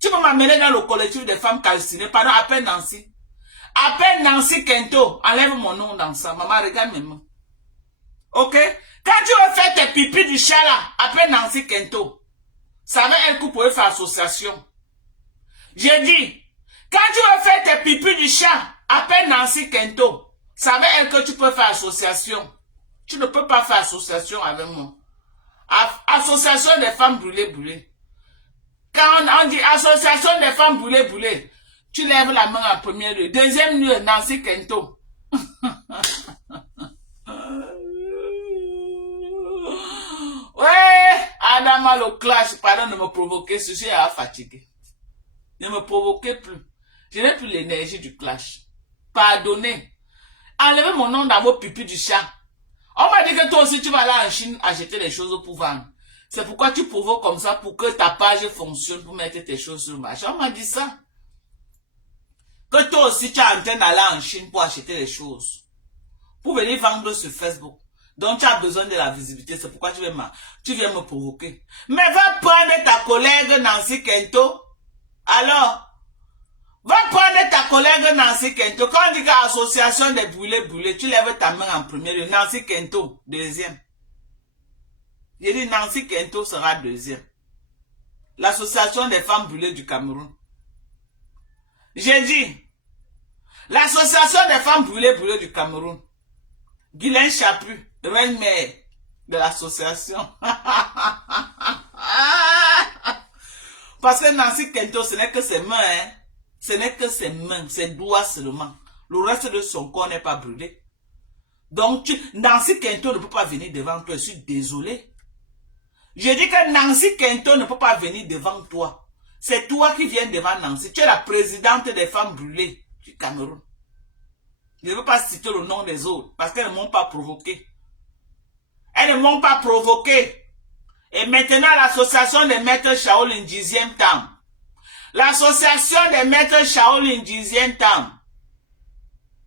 Tu peux m'amener dans le collectif des femmes calcinées. Pardon, appelle Nancy. Appelle Nancy Kento. Enlève mon nom dans ça. Maman, regarde mes mains. Ok? Quand tu veux faire tes pipis du chat là, appelle Nancy Kento. Ça veut elle que vous pouvez faire association. J'ai dit, quand tu veux faire tes pipis du chat, appelle Nancy Kento. Ça veut elle que tu peux faire association. Tu ne peux pas faire association avec moi. Association des femmes brûlées. Quand on dit association des femmes brûlées, tu lèves la main en premier lieu. Deuxième lieu, Nancy Kento. Ouais, Adama le clash, pardon de me provoquer, je suis fatigué. Ne me provoquez plus. Je n'ai plus l'énergie du clash. Pardonnez. Enlevez mon nom dans vos pipis du chat. On m'a dit que toi aussi tu vas aller en Chine acheter les choses pour vendre. C'est pourquoi tu provoques comme ça pour que ta page fonctionne pour mettre tes choses sur le marché. On m'a dit ça. Que toi aussi tu es en train d'aller en Chine pour acheter les choses. Pour venir vendre sur Facebook. Donc tu as besoin de la visibilité. C'est pourquoi tu viens me provoquer. Mais va prendre ta collègue Nancy Kento. Alors, va prendre ta collègue Nancy Kento. Quand on dit qu'association des brûlés, tu lèves ta main en premier lieu. Nancy Kento, deuxième. J'ai dit Nancy Kento sera deuxième. L'association des femmes brûlées du Cameroun. J'ai dit, l'association des femmes brûlées du Cameroun. Guylaine Chapu, reine-mère de l'association. Parce que Nancy Kento, ce n'est que ses mains, hein. Ce n'est que ses mains, ses doigts seulement. Le reste de son corps n'est pas brûlé. Donc, Nancy Kento ne peut pas venir devant toi. Je suis désolé. Je dis que Nancy Kento ne peut pas venir devant toi. C'est toi qui viens devant Nancy. Tu es la présidente des femmes brûlées du Cameroun. Je ne veux pas citer le nom des autres parce qu'elles ne m'ont pas provoqué. Elles ne m'ont pas provoqué. Et maintenant, l'association des maîtres Shaolin 10e temps. L'association des maîtres Shaolin 10e temps.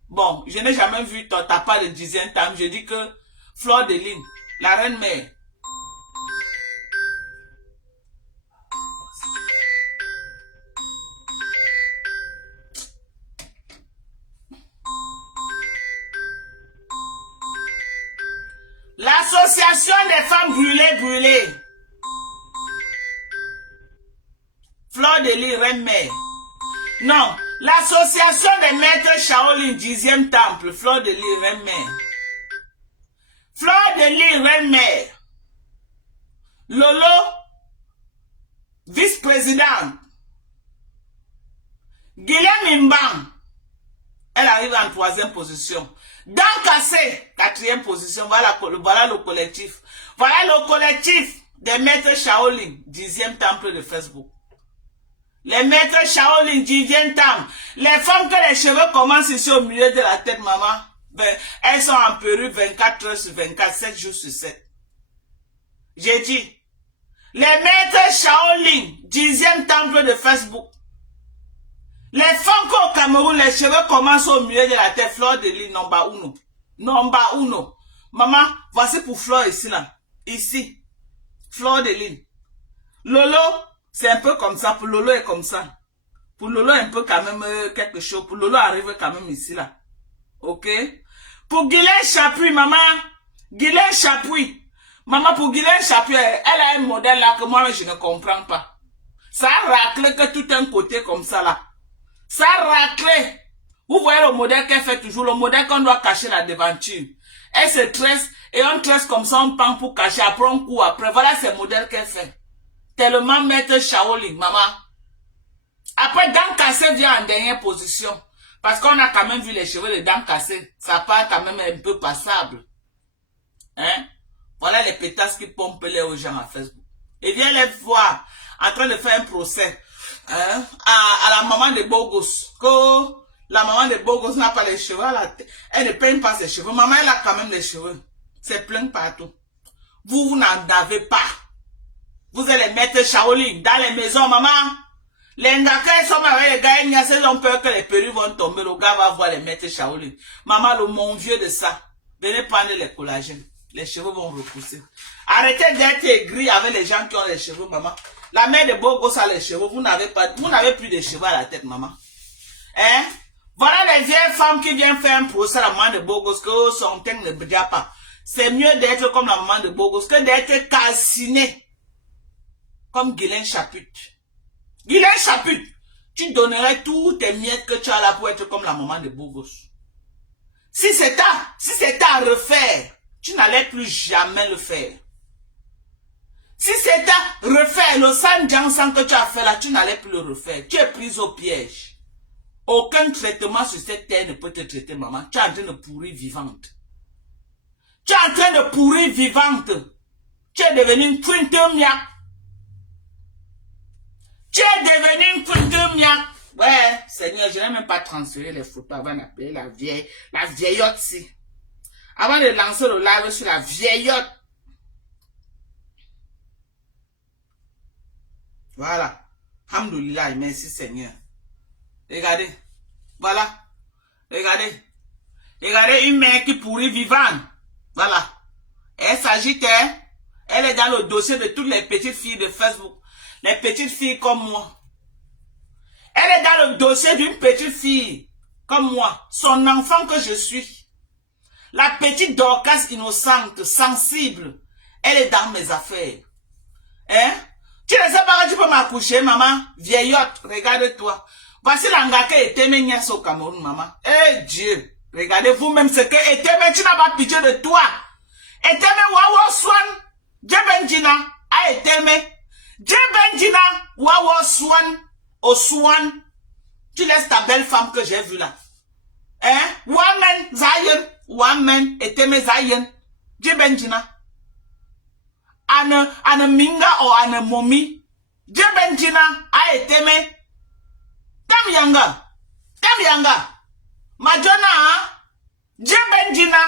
Bon, je n'ai jamais vu ta part de 10e temps. Je dis que Fleur de Lune, la reine-mère. L'association des femmes brûlées. Fleur de Lune, reine-mère. Non, l'association des maîtres Shaolin 10e temple. Fleur de Lune, reine-mère. Fleur de Lune, reine-mère. Lolo, vice-présidente. Guilhem Mbang, elle arrive en 3e position. Dan Kassé, 4e position. Voilà le collectif. Voilà le collectif des maîtres Shaolin, 10e temple de Facebook. Les maîtres Shaolin, 10e temple. Les femmes que les cheveux commencent ici au milieu de la tête, maman. Ben, elles sont en perruque 24 heures sur 24, 7 jours sur 7. J'ai dit, les maîtres Shaolin, 10e temple de Facebook. Les femmes qu'au Cameroun, les cheveux commencent au milieu de la tête. Fleur de Lune, number 1. Number 1. Maman, voici pour Fleur ici, là. Ici. Fleur de Lune. Lolo, c'est un peu comme ça. Pour Lolo, est comme ça. Pour Lolo, un peu quand même quelque chose. Pour Lolo, arrive quand même ici, là. Ok? Pour Guylaine Chapuis, maman. Guylaine Chapuis. Maman, pour Guylaine Chapuis, elle a un modèle là que moi, je ne comprends pas. Ça racle que tout un côté comme ça, là. Ça racle. Vous voyez le modèle qu'elle fait toujours, le modèle qu'on doit cacher la devanture. Elle se tresse et on tresse comme ça, on pend pour cacher, après on court après. Voilà ce modèle qu'elle fait. Tellement maître Shaolin, maman. Après, Dan Kassé vient en dernière position. Parce qu'on a quand même vu les cheveux de Dan Kassé. Ça part quand même un peu passable. Hein? Voilà les pétasses qui pompent les aux gens à Facebook. Et viens les voir en train de faire un procès. Hein, à la maman de Bogos, que la maman de Bogos n'a pas les cheveux à la tête, elle ne peigne pas ses cheveux, maman elle a quand même les cheveux, c'est plein partout. Vous n'en avez pas. Vous allez mettre Shaolin dans les maisons, maman. Les Ngaka sont avec les gars, ils ont peur que les perruques vont tomber, le gars va voir les mettre Shaolin. Maman, le mon vieux de ça, venez prendre les collagènes, les cheveux vont repousser. Arrêtez d'être aigri avec les gens qui ont les cheveux, maman. La mère de Bogos a les cheveux, vous n'avez plus de cheveux à la tête, maman. Hein? Voilà les vieilles femmes qui viennent faire un procès à la maman de Bogos, que son teint ne brille pas. C'est mieux d'être comme la maman de Bogos que d'être calciné. Comme Guylaine Chaput. Guylaine Chaput, tu donnerais tous tes miettes que tu as là pour être comme la maman de Bogos. Si c'est à refaire, tu n'allais plus jamais le faire. Si c'était refaire le sang Jiangshan que tu as fait là, tu n'allais plus le refaire. Tu es prise au piège. Aucun traitement sur cette terre ne peut te traiter, maman. Tu es en train de pourrir vivante. Tu es en train de pourrir vivante. Tu es devenue une quintemia. Tu es devenue une quintemia. Ouais, Seigneur, je n'ai même pas transféré les photos avant d'appeler la vieillotte si. Avant de lancer le live sur la vieillotte. Voilà. Alhamdoulilah, merci Seigneur. Regardez. Voilà. Regardez. Regardez une mère qui pourrit vivante. Voilà. Elle s'agite, elle est dans le dossier de toutes les petites filles de Facebook. Les petites filles comme moi. Elle est dans le dossier d'une petite fille comme moi. Son enfant que je suis. La petite Dorcas innocente, sensible. Elle est dans mes affaires. Hein? Tu ne sais pas que tu peux m'accoucher, maman. Vieillotte, regarde-toi. Voici l'angaka Eteme au Cameroun, maman. Eh Dieu, regardez vous-même ce que Eteme, tu n'as pas pitié de toi. Eteme wawo swan, Djebenjina, a Eteme. Djebenjina, wawo swan, au swan. Tu laisses ta belle femme que j'ai vue là. Hein? Wamen, Zayen, Wamen, Eteme Zayen, Djebenjina. Ane minga ou ane momi. Djebenjina a Eteme. Tam yanga. Majona, Djebenjina.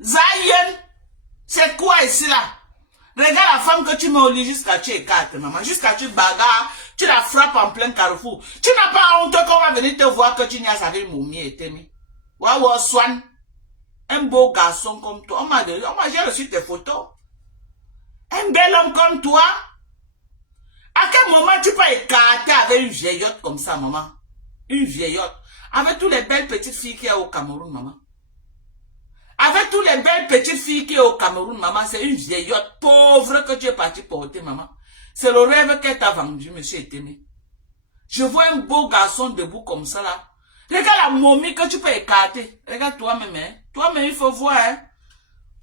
Zayen. C'est quoi ici là? Regarde la femme que tu mets au lit jusqu'à tu écartes, maman. Jusqu'à tu bagarres, tu la frappes en plein carrefour. Tu n'as pas honte qu'on va venir te voir que tu n'y as avec momie et Eteme. Waouh, Swan. Un beau garçon comme toi. J'ai reçu tes photos. Un bel homme comme toi. À quel moment tu peux écarter avec une vieillotte comme ça, maman? Une vieillotte. Avec toutes les belles petites filles qu'il y a au Cameroun, maman. Avec toutes les belles petites filles qu'il y a au Cameroun, maman, c'est une vieillotte pauvre que tu es parti porter, maman. C'est le rêve qu'elle t'a vendu, monsieur Eteme. Je vois un beau garçon debout comme ça, là. Regarde la momie que tu peux écarter. Regarde toi-même, hein. Toi-même, il faut voir, hein.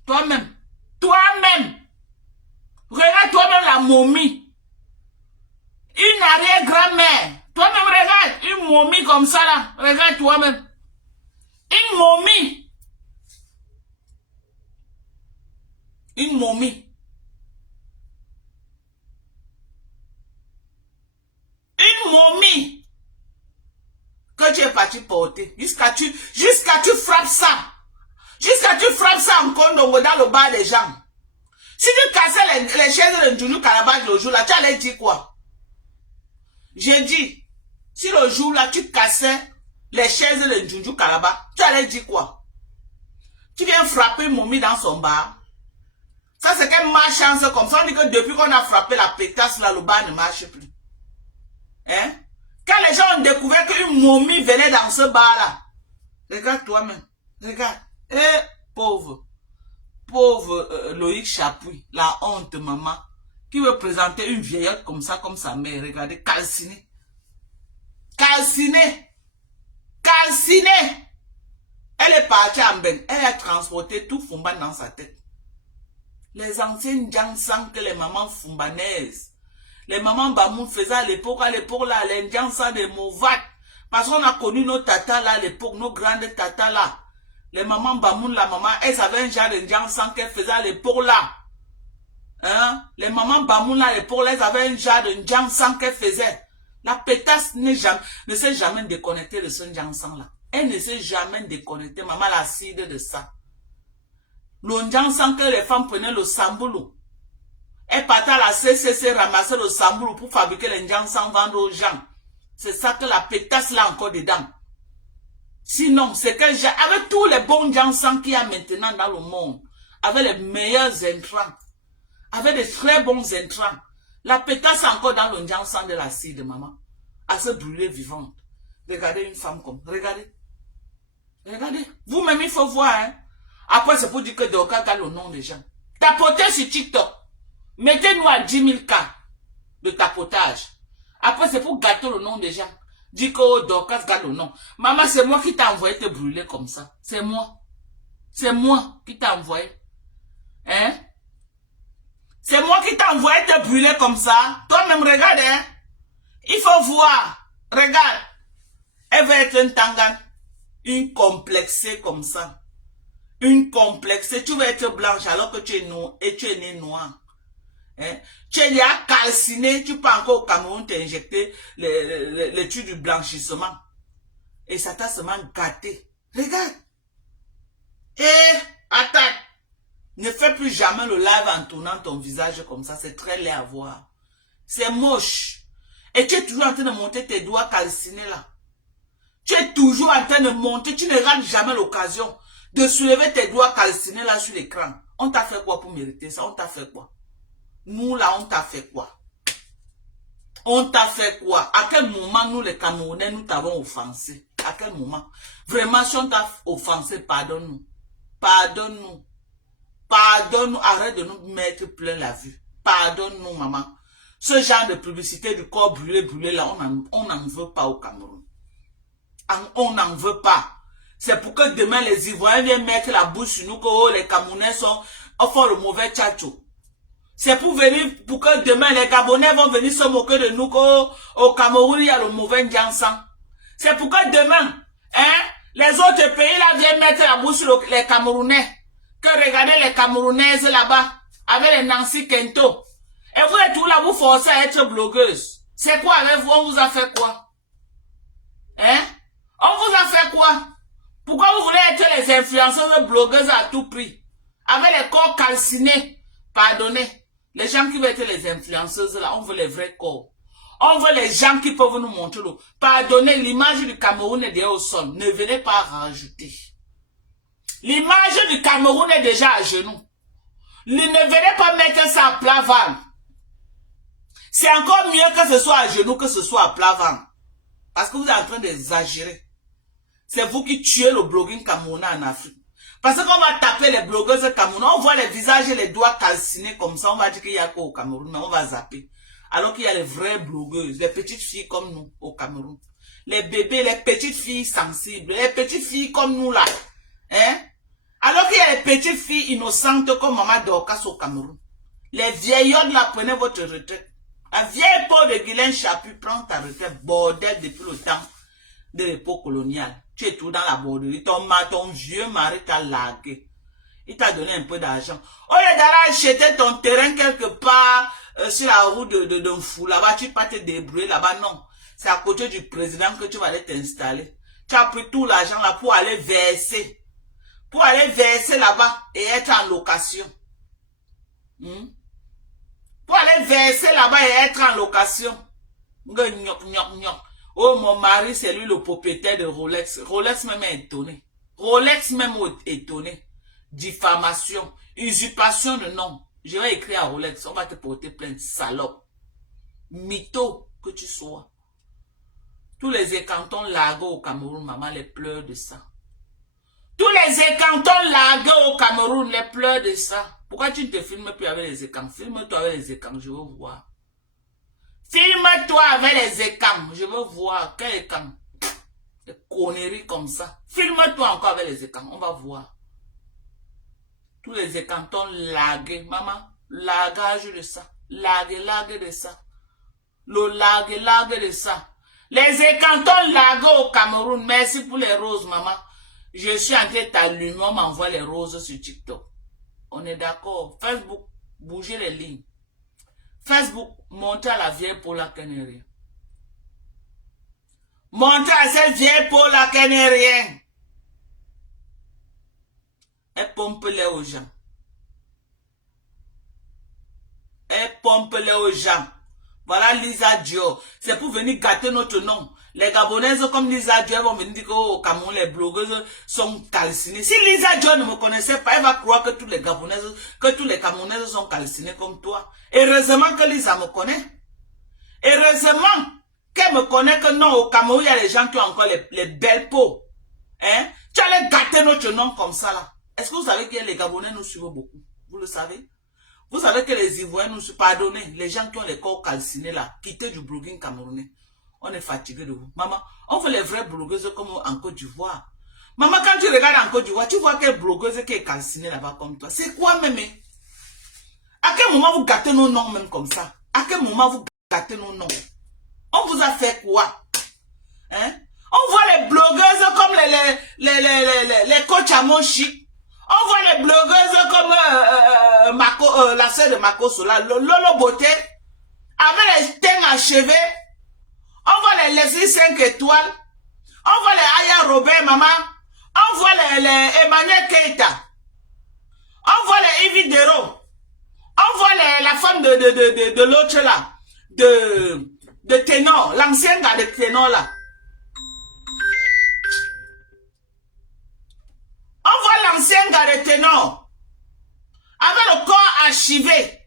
Toi-même. Toi-même. Regarde toi-même la momie. Une arrière-grand-mère. Toi-même, regarde. Une momie comme ça, là. Regarde toi-même. Une momie. Une momie. Une momie. Que tu es parti porter. Jusqu'à tu frappes ça. Jusqu'à tu frappes ça en condom dans le bar des gens. Si tu cassais les chaises de Ndjoujou Calabash le jour là, tu allais dire quoi? J'ai dit, si le jour là, tu cassais les chaises de Ndjoujou Calabash, tu allais dire quoi? Tu viens frapper une momie dans son bar. Ça, c'est qu'elle malchance comme ça. On dit que depuis qu'on a frappé la pétasse là, le bar ne marche plus. Hein? Quand les gens ont découvert qu'une momie venait dans ce bar là, regarde toi-même. Regarde. Eh, pauvre Loïc Chapuis, la honte, maman, qui veut présenter une vieillotte comme ça, comme sa mère. Regardez, calcinée. Calcinée. Calcinée. Elle est partie en Ben. Elle a transporté tout Fumban dans sa tête. Les anciennes Jiangshan que les mamans fumbanaises, les mamans Bamoun faisaient à l'époque là, les Jiangshan de Movat. Parce qu'on a connu nos tatas là, à l'époque, nos grandes tatas là. Les mamans Bamoun, la maman, elles avaient un genre de Jiangshan qu'elles faisaient à l'époque là. Hein? Les mamans Bamoun là, à l'époque là, elles avaient un genre de Jiangshan qu'elles faisaient. La pétasse ne s'est jamais déconnectée de ce Jiangshan là. Elle ne s'est jamais déconnectée, maman, la cide de ça. Le Jiangshan que les femmes prenaient le samboulou. Elles partaient à la CCC ramasser le samboulou pour fabriquer les Jiangshan, vendre aux gens. C'est ça que la pétasse là encore dedans. Sinon, c'est que avec tous les bons Jiangshan qu'il y a maintenant dans le monde, avec les meilleurs intrants, avec des très bons intrants, la pétasse encore dans le Jiangshan de la cire de maman, à se brûler vivante. Regardez une femme comme, regardez. Regardez. Vous-même, il faut voir, hein. Après, c'est pour dire que Dorcas gagne le nom des gens. Tapotez sur TikTok. Mettez-nous à 10 000 cas de tapotage. Après, c'est pour gâter le nom des gens. Dis que Dorcas gagne le nom. Maman, c'est moi qui t'ai envoyé te brûler comme ça. C'est moi. C'est moi qui t'ai envoyé. Hein? C'est moi qui t'envoie te brûler comme ça. Toi-même, regarde, hein? Il faut voir. Regarde. Elle va être un tangan. Une complexée comme ça. Une complexée. Tu vas être blanche alors que tu es noire et tu es née noire. Hein? Tu es déjà calciné. Tu peux encore au Cameroun t'injecter le truc du blanchissement. Et ça t'a seulement gâté. Regarde. Et attaque. Ne fais plus jamais le live en tournant ton visage comme ça. C'est très laid à voir. C'est moche. Et tu es toujours en train de monter tes doigts calcinés là. Tu es toujours en train de monter. Tu ne rates jamais l'occasion de soulever tes doigts calcinés là sur l'écran. On t'a fait quoi pour mériter ça? On t'a fait quoi? Nous là, on t'a fait quoi? On t'a fait quoi? À quel moment nous les Camerounais nous t'avons offensé? À quel moment? Vraiment, si on t'a offensé, pardonne-nous. Pardonne-nous. Pardonne-nous. Arrête de nous mettre plein la vue. Pardonne-nous, maman. Ce genre de publicité du corps brûlé là, on n'en veut pas au Cameroun. On n'en veut pas. C'est pour que demain les Ivoiriens viennent mettre la bouche sur nous que oh, les Camerounais font le mauvais tchatcho. C'est pour que demain les Gabonais vont venir se moquer de nous qu'au Cameroun il y a le mauvais Ndiansan. C'est pour que demain, hein, les autres pays là viennent mettre la bouche sur les Camerounais. Que regardez les Camerounaises là-bas, avec les Nancy Kento. Et vous êtes tous là, vous forcez à être blogueuse. C'est quoi avec vous? On vous a fait quoi? Hein? On vous a fait quoi? Pourquoi vous voulez être les influenceuses blogueuses à tout prix? Avec les corps calcinés. Pardonnez. Les gens qui veulent être les influenceuses là, on veut les vrais corps. On veut les gens qui peuvent nous montrer l'eau. Pardonnez, l'image du Cameroun est déjà au sol. Ne venez pas rajouter. L'image du Cameroun est déjà à genoux. Ne venez pas mettre ça à plat ventre. C'est encore mieux que ce soit à genoux que ce soit à plat ventre. Parce que vous êtes en train d'exagérer. C'est vous qui tuez le blogging camerounais en Afrique. Parce qu'on va taper les blogueuses camerounais, on voit les visages et les doigts calcinés comme ça, on va dire qu'il y a quoi au Cameroun, mais on va zapper. Alors qu'il y a les vraies blogueuses, les petites filles comme nous au Cameroun. Les bébés, les petites filles sensibles, les petites filles comme nous là. Hein? Alors qu'il y a les petites filles innocentes comme Maman Dorcas au Cameroun. Les vieillottes là, prenez votre retraite. La vieille peau de Guylaine Chapuis, prends ta retraite, bordel depuis le temps de l'époque coloniale. Tu es tout dans la borderie. Ton vieux mari t'a largué. Il t'a donné un peu d'argent. Au lieu d'aller acheter ton terrain quelque part sur la route d'un fou, là-bas, tu vas te débrouiller là-bas. Non. C'est à côté du président que tu vas aller t'installer. Tu as pris tout l'argent là pour aller verser. Pour aller verser là-bas et être en location. Pour aller verser là-bas et être en location. Oh, mon mari, c'est lui le propriétaire de Rolex. Rolex même est étonné. Rolex même est étonné. Diffamation, usurpation de nom. Je vais écrire à Rolex. On va te porter plainte, salope. Mytho que tu sois. Tous les écantons largués au Cameroun, maman, les pleurs de ça. Tous les écantons largués au Cameroun, les pleurs de ça. Pourquoi tu ne te filmes plus avec les écants? Filme-toi avec les écants, je veux voir. Filme-toi avec les écrans. Je veux voir. Quel écran? Des conneries comme ça. Filme-toi encore avec les écrans. On va voir. Tous les écrans largués. Maman, largage de ça. Largué de ça. Le largué de ça. Les écrans largués au Cameroun. Merci pour les roses, maman. Je suis en train de t'allumer. On m'envoie les roses sur TikTok. On est d'accord. Facebook, bougez les lignes. Facebook, montez à la vieille Paula qu'elle n'est rien. Montez à cette vieille Paula qu'elle n'est rien. Elle pompe-les aux gens. Elle pompe-les aux gens. Voilà Lisa Dior. C'est pour venir gâter notre nom. Les Gabonaises comme Lisa Dior vont venir dire qu'au Cameroun, les blogueuses sont calcinées. Si Lisa Dior ne me connaissait pas, elle va croire que tous les Camerounaises sont calcinés comme toi. Heureusement que Lisa me connaît. Heureusement qu'elle me connaît que non, au Cameroun, il y a des gens qui ont encore les belles peaux. Hein? Tu allais gâter notre nom comme ça là. Est-ce que vous savez que les Gabonais nous suivent beaucoup? Vous le savez? Vous savez que les Ivoiriens nous suivent. Pardonnez, les gens qui ont les corps calcinés là, quittez du blogging camerounais. On est fatigué de vous. Maman, on veut les vraies blogueuses comme en Côte d'Ivoire. Maman, quand tu regardes en Côte d'Ivoire, tu vois quelle blogueuse qui est calcinée là-bas comme toi. C'est quoi même? À quel moment vous gâtez nos noms même comme ça? À quel moment vous gâtez nos noms? On vous a fait quoi? Hein? On voit les blogueuses comme les coachs à mon chic. On voit les blogueuses comme la sœur de Mako Sola, Lolo Beauté, avec les teins achevés. On voit les Leslie 5 étoiles. On voit les Aya Robert, maman. On voit les Emmanuel Keita. On voit les Yves Dero. On voit la femme de l'autre là. De Ténor. L'ancien gars de Ténor là. On voit l'ancien gars de Ténor. Avec le corps archivé.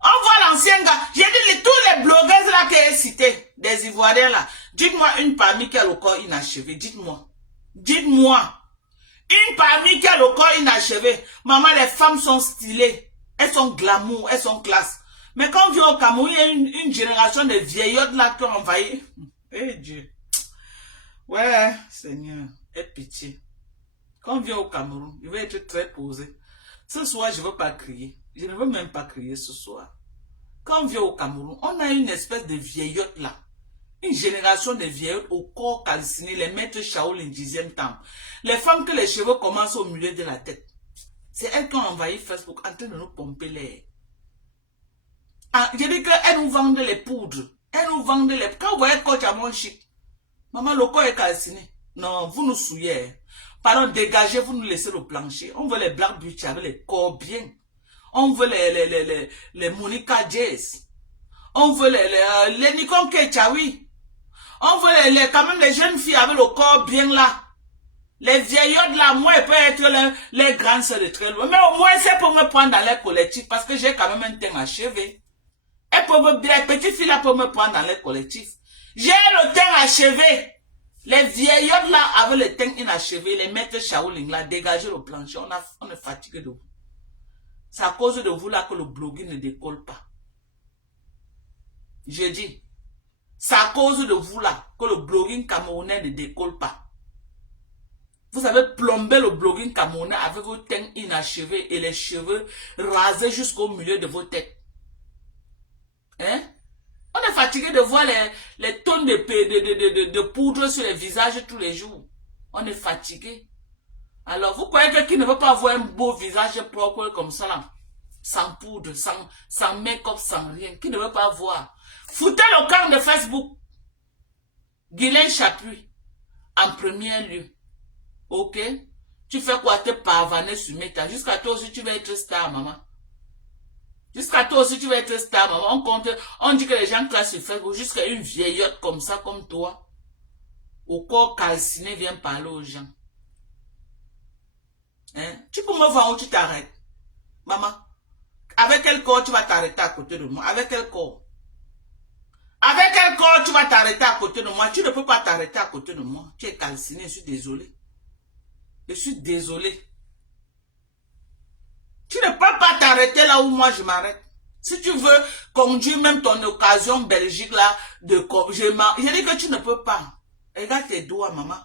On voit l'ancien gars. J'ai dit tous les blogueuses là que j'ai cités. Des Ivoiriens là. Dites-moi une parmi qui a le corps inachevé. Dites-moi. Dites-moi. Une parmi qui a le corps inachevé. Maman, les femmes sont stylées. Elles sont glamour, elles sont classe. Mais quand on vient au Cameroun, il y a une génération de vieillottes là qui ont envahi. Eh Dieu. Ouais, Seigneur, aie pitié. Quand on vient au Cameroun, il va être très posé. Ce soir, je ne veux pas crier. Je ne veux même pas crier ce soir. Quand on vient au Cameroun, on a une espèce de vieillotte là. Une génération de vieillottes au corps calciné, les maîtres Shaolin 10e temple. Les femmes que les cheveux commencent au milieu de la tête. C'est elles qui ont envahi Facebook en train de nous pomper l'air. Ah, je dis qu'elles nous vendent les poudres. Elles nous vendent les... Quand vous voyez coach à mon chic, maman, le corps est calciné. Non, vous nous souillez. Pardon, dégagez, vous nous laissez le plancher. On veut les Black Beauty avec les corps bien. On veut les Monica Jace. On veut les Nikon Kechawi. On veut quand même les jeunes filles avec le corps bien là. Les vieillottes là, moi, elles peuvent être les grandes sœurs de très loin. Mais au moins, c'est pour me prendre dans les collectifs parce que j'ai quand même un teint achevé. Elles peuvent, les petites filles là peuvent me prendre dans les collectifs. J'ai le teint achevé. Les vieillottes là avec le teint inachevé, les maîtres Shaolin là, dégagez le plancher. On est fatigué de vous. C'est à cause de vous là que le blogging ne décolle pas. Je dis. C'est à cause de vous là que le blogging camerounais ne décolle pas. Vous avez plombé le blogging camerounais avec vos teintes inachevés et les cheveux rasés jusqu'au milieu de vos têtes. Hein? On est fatigué de voir les tonnes de poudre sur les visages tous les jours. On est fatigué. Alors, vous croyez que qui ne veut pas avoir un beau visage propre comme ça là? Sans poudre, sans make-up, sans rien. Qui ne veut pas voir? Foutez le camp de Facebook. Guylaine Chapuis. En premier lieu. Ok? Tu fais quoi? Te pavaner sur Meta. Jusqu'à toi aussi, tu vas être star, maman. Jusqu'à toi aussi, tu vas être star, maman. On dit que les gens classent sur Facebook. Jusqu'à une vieillotte comme ça, comme toi. Au corps calciné, vient parler aux gens. Hein? Tu peux me voir où tu t'arrêtes? Maman. Avec quel corps tu vas t'arrêter à côté de moi? Avec quel corps? Avec quel corps tu vas t'arrêter à côté de moi? Tu ne peux pas t'arrêter à côté de moi. Tu es calciné, je suis désolé. Je suis désolé. Tu ne peux pas t'arrêter là où moi je m'arrête. Si tu veux conduire même ton occasion Belgique là, je dis que tu ne peux pas. Regarde tes doigts, maman.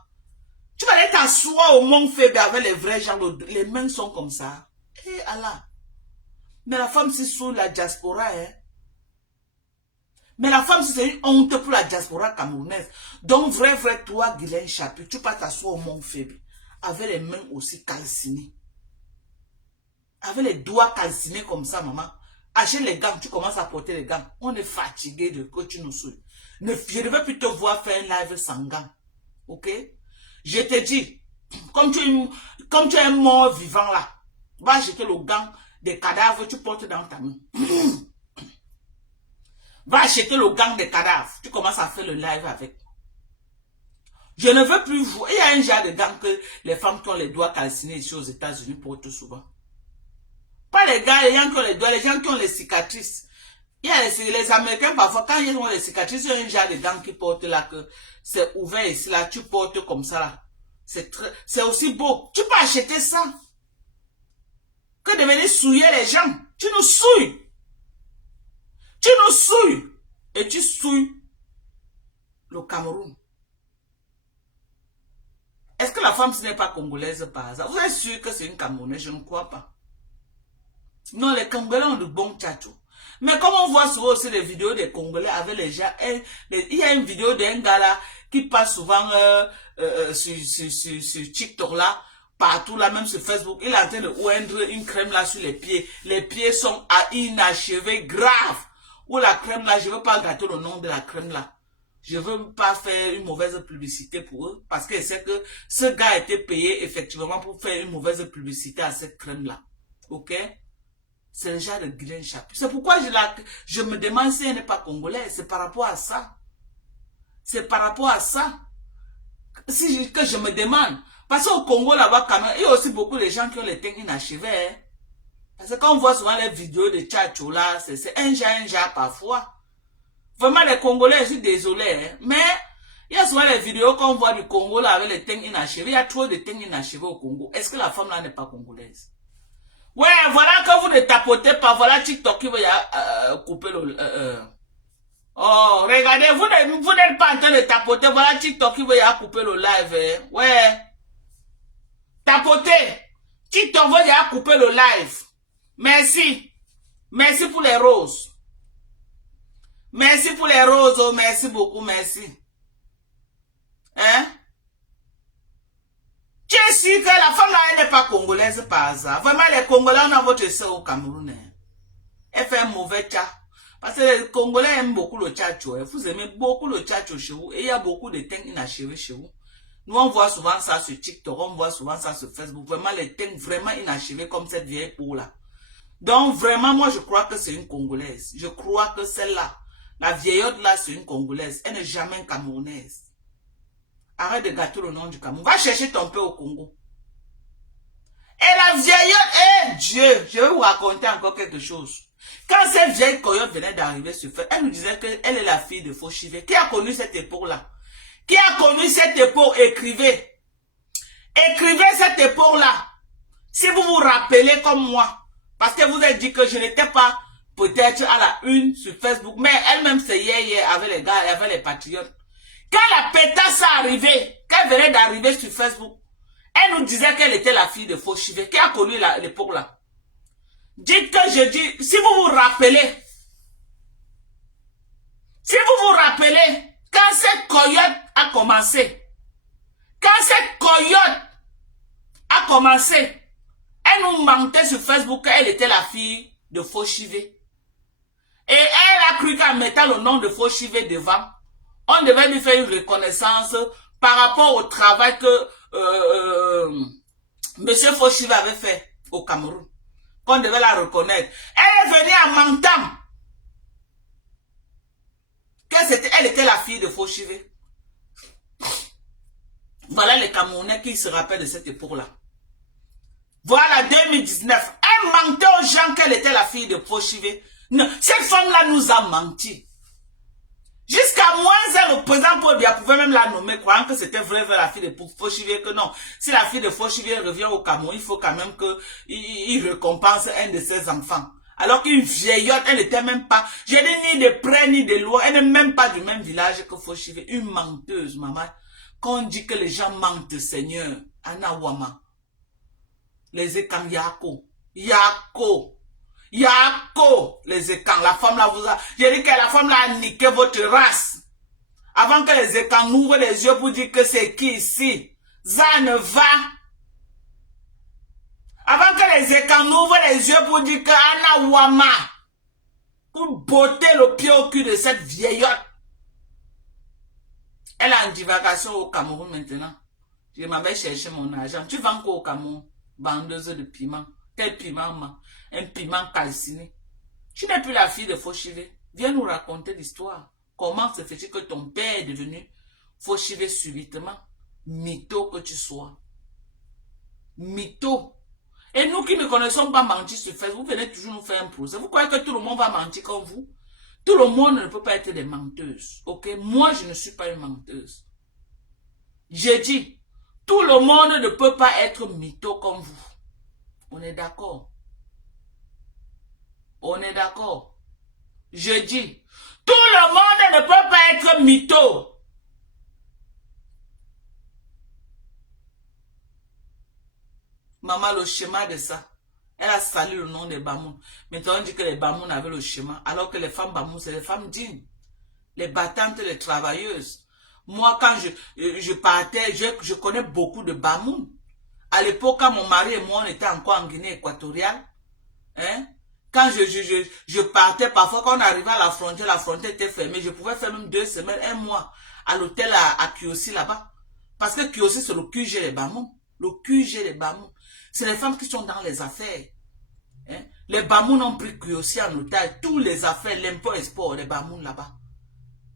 Tu vas aller t'asseoir au Mont Faible avec les vrais gens. Les mains sont comme ça. Eh Allah. Mais la femme, c'est sous la diaspora, hein. Mais la femme, c'est une honte pour la diaspora camerounaise. Donc, vrai, toi, Guylaine Chapuis, tu vas t'asseoir au Mont Faible. Avec les mains aussi calcinées. Avec les doigts calcinés comme ça, maman. Achète les gants, tu commences à porter les gants. On est fatigué de que tu nous souilles. Je ne veux plus te voir faire un live sans gants. Ok? Je te dis, comme tu es un mort vivant là, va acheter le gant des cadavres, tu portes dans ta main. Va acheter le gant des cadavres, tu commences à faire le live avec. Je ne veux plus vous. Il y a un genre de gants que les femmes qui ont les doigts calcinés ici aux États-Unis portent souvent. Pas les gars, les gens qui ont les doigts, les gens qui ont les cicatrices. Il y a les Américains, parfois, quand ils ont les cicatrices, il y a un genre de gants qui portent là, que c'est ouvert ici, là, tu portes comme ça, là. C'est aussi beau. Tu peux acheter ça. Que de venir souiller les gens. Tu nous souilles. Tu nous souilles. Et tu souilles le Cameroun. Est-ce que la femme, ce n'est pas congolaise par hasard? Vous êtes sûr que c'est une Camerounaise? Je ne crois pas. Non, les Congolais ont de bons tchatchos. Mais comme on voit souvent aussi des vidéos des Congolais avec les gens, il y a une vidéo d'un gars là qui passe souvent sur TikTok là, partout là, même sur Facebook. Il est en train de oindre une crème là sur les pieds. Les pieds sont inachevés, grave. Ou la crème là, je ne veux pas gâter le nom de la crème là. Je ne veux pas faire une mauvaise publicité pour eux, parce que je sais que ce gars a été payé effectivement pour faire une mauvaise publicité à cette crème là. Ok? C'est le genre de Guilain Chapuis. C'est pourquoi je me demande si elle n'est pas congolaise. C'est par rapport à ça. C'est par rapport à ça que je me demande. Parce qu'au Congo, là-bas, quand même, il y a aussi beaucoup de gens qui ont les teintes inachevés. Hein. Parce que quand on voit souvent les vidéos de tchatcho, là, c'est un genre parfois. Vraiment, les Congolais, je suis désolé. Hein. Mais il y a souvent les vidéos qu'on voit du Congo, là, avec les teintes inachevés. Il y a trop de teintes inachevées au Congo. Est-ce que la femme, là, n'est pas congolaise? Ouais, voilà que vous ne tapotez pas. Voilà TikTok qui va couper le... Oh, regardez, vous n'êtes pas en train de tapoter. Voilà TikTok qui va couper le live. Hein. Ouais. Tapotez. TikTok va couper le live. Merci. Merci pour les roses. Merci pour les roses. Oh, merci beaucoup, merci. Hein? Tu es sûr que la femme là, elle n'est pas congolaise par hasard. Vraiment, les Congolais, on a votre soeur au Cameroun. Hein. Elle fait un mauvais chat. Parce que les Congolais aiment beaucoup le tchatcho. Hein. Vous aimez beaucoup le tchatcho chez vous. Et il y a beaucoup de teintes inachevées chez vous. Nous, on voit souvent ça sur TikTok. On voit souvent ça sur Facebook. Vraiment, les teintes vraiment inachevées comme cette vieille peau là. Donc, vraiment, moi, je crois que c'est une Congolaise. Je crois que celle-là, la vieillotte là, c'est une Congolaise. Elle n'est jamais une Camerounaise. Arrête de gâter le nom du Cameroun. Va chercher ton père au Congo. Et la vieillotte, Dieu, je vais vous raconter encore quelque chose. Quand cette vieille coyote venait d'arriver sur Facebook, elle nous disait qu'elle est la fille de Fauchivé. Qui a connu cette époque-là? Qui a connu cette époque? Écrivez. Écrivez cette époque-là. Si vous vous rappelez comme moi. Parce que vous avez dit que je n'étais pas peut-être à la une sur Facebook. Mais elle-même, c'est hier avec les gars, avec les patriotes. Quand la pétasse est arrivée, quand elle venait d'arriver sur Facebook, elle nous disait qu'elle était la fille de Fauchivé. Qui a connu l'époque là? Dites que je dis, si vous vous rappelez, quand cette coyote a commencé, elle nous mentait sur Facebook qu'elle était la fille de Fauchivé. Et elle a cru qu'en mettant le nom de Fauchivé devant, on devait lui faire une reconnaissance par rapport au travail que Monsieur Fauchivé avait fait au Cameroun. Qu'on devait la reconnaître. Elle est venue en mentant qu'elle était la fille de Fauchivé. Voilà les Camerounais qui se rappellent de cette époque-là. Voilà 2019. Elle mentait aux gens qu'elle était la fille de Fauchivé. Cette femme-là nous a menti. Jusqu'à moins elle, le président Paul Biya pouvait même la nommer, croyant que c'était vrai la fille de Fauchivé, que non. Si la fille de Fauchivé revient au Cameroun, il faut quand même qu'il récompense un de ses enfants. Alors qu'une vieillotte, elle n'était même pas, je dis ni de près ni de loin, elle n'est même pas du même village que Fauchivé. Une menteuse, maman. Quand on dit que les gens mentent, Seigneur, Anna Wama, les écans Yako, les écans, la femme là vous a... J'ai dit que la femme là a niqué votre race. Avant que les écans n'ouvrent les yeux pour dire que c'est qui ici. Ça ne va. Avant que les écans n'ouvrent les yeux pour dire que Anna Wama. Pour botter le pied au cul de cette vieillotte. Elle est en divagation au Cameroun maintenant. Je m'avais cherché mon argent. Tu vends quoi au Cameroun? Vendeuse de piment. Quel piment, ma? Un piment calciné. Tu n'es plus la fille de Fauchivé. Viens nous raconter l'histoire. Comment se fait-il que ton père est devenu Fauchivé subitement? Mytho que tu sois. Mytho. Et nous qui ne connaissons pas mentir sur Facebook, vous venez toujours nous faire un procès. Vous croyez que tout le monde va mentir comme vous? Tout le monde ne peut pas être des menteuses. Ok? Moi, je ne suis pas une menteuse. J'ai dit, tout le monde ne peut pas être mytho comme vous. On est d'accord? On est d'accord? Je dis, tout le monde ne peut pas être mytho. Maman, le schéma de ça. Elle a sali le nom des Bamoun. Maintenant, on dit que les Bamoun avaient le schéma. Alors que les femmes Bamoun, c'est les femmes dignes. Les battantes, les travailleuses. Moi, quand je partais, je connais beaucoup de Bamoun. À l'époque, quand mon mari et moi, on était encore en Guinée équatoriale, hein, quand je partais, parfois, quand on arrivait à la frontière était fermée. Je pouvais faire même 2 semaines, 1 mois à l'hôtel à Kiosi là-bas. Parce que Kiosi, c'est le QG les Bamoun. Le QG les Bamoun. C'est les femmes qui sont dans les affaires. Hein? Les Bamoun ont pris Kiosi en otage. Tous les affaires, l'import-export, les Bamoun là-bas.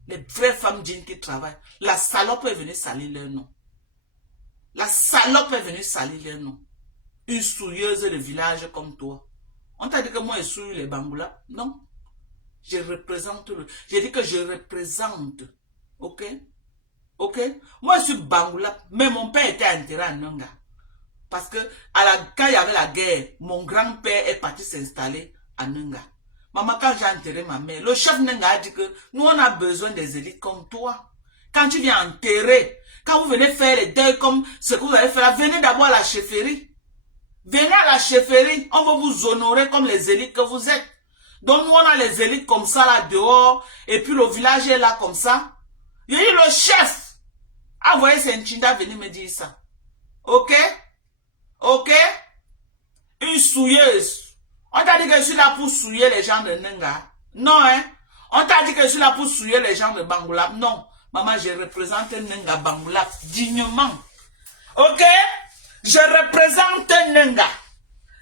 Les vraies femmes dignes qui travaillent. La salope est venue salir leur nom. La salope est venue salir leur nom. Une souilleuse de village comme toi. On t'a dit que moi, je souille les Bangoula? Non. Je représente le... J'ai dit que je représente. Ok? Ok? Moi, je suis Bangoula. Mais mon père était enterré à Nanga. Parce que quand il y avait la guerre, mon grand-père est parti s'installer à Nanga. Maman, quand j'ai enterré ma mère, le chef Nanga a dit que nous, on a besoin des élites comme toi. Quand tu viens enterrer, quand vous venez faire les deuils comme ce que vous allez faire, venez d'abord à la chefferie. Venez à la chefferie, on va vous honorer comme les élites que vous êtes. Donc nous, on a les élites comme ça là dehors, et puis le village est là comme ça. Il y a eu le chef. Envoyez Senchinda venir me dire ça. Ok? Ok? Une souilleuse. On t'a dit que je suis là pour souiller les gens de Nenga. Non, hein? On t'a dit que je suis là pour souiller les gens de Bangoulap. Non. Maman, je représente Nenga Bangoulap dignement. Ok? Je représente Nenga.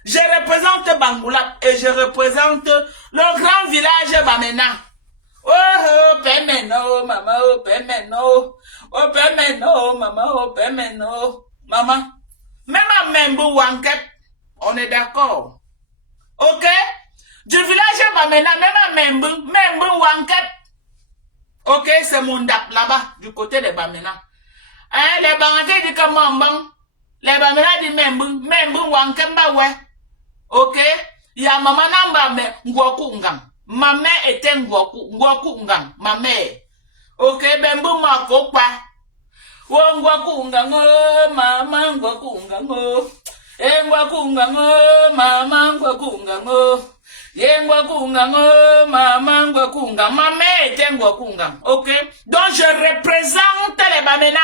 Je représente Bangoulap et je représente le grand village Bamena. Oh, oh, Pemeno, maman, oh, Pemeno. Oh, Pemeno, maman, oh, Pemeno. Maman. Même à Membo Wanket, on est d'accord. Ok? Du village Bamena, même à Membo Wanket. Ok, c'est mon dap là-bas, du côté de Bamena. Hein, les Bangantais disent que Mambang. Les Bamena disent Membo Wanket, bah ouais. Ok? Il y a maman namba me Ngwaku Ngang. Ma mère était Ngwaku Ngang, ma mère. Ok, Bembo Mako pa. Ngwaku Ngang, maman Ngwaku Ngang. Ngwaku Ngang, maman Ngwaku Ngang. Ngwaku Ngang, maman Ngwaku Ngang. Ma mère était Ngwaku Ngang. Ok? Donc je représente les Bamena.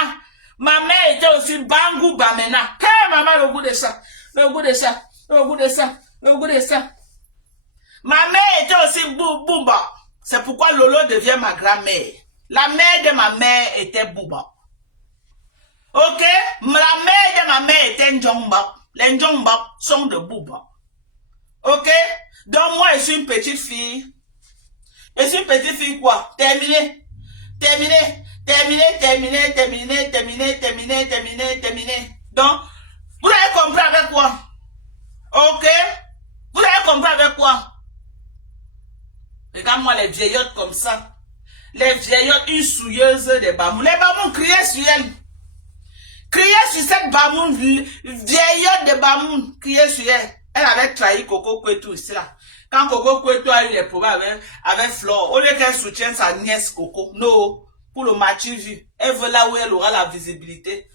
Ma mère était aussi Bangou Bamena. Hey maman, le goût de ça. Le goût de ça. Le goût de ça. Le goût de ça. Ma mère était aussi Bouba. C'est pourquoi Lolo devient ma grand-mère. La mère de ma mère était Bouba. Ok? La mère de ma mère était Ndjomba. Les Ndjomba sont de Bouba. Ok? Donc moi, je suis une petite fille. Je suis une petite fille quoi? Terminé. Terminé. Terminé, terminé, terminé, terminé, terminé, terminé, terminé. Donc, vous avez compris avec quoi? Ok? Vous avez compris avec quoi? Regarde-moi les vieillottes comme ça. Les vieillottes, une souilleuse des Bamoun. Les Bamoun criaient sur elle. Criaient sur cette Bamoun, vieillotte de Bamoun. Criaient sur elle. Elle avait trahi Coco Kwetou ici là. Quand Coco Kwetou a eu les problèmes avec Flore, au lieu qu'elle soutienne sa nièce Coco, non, pour le match vu, elle veut là où elle aura la visibilité.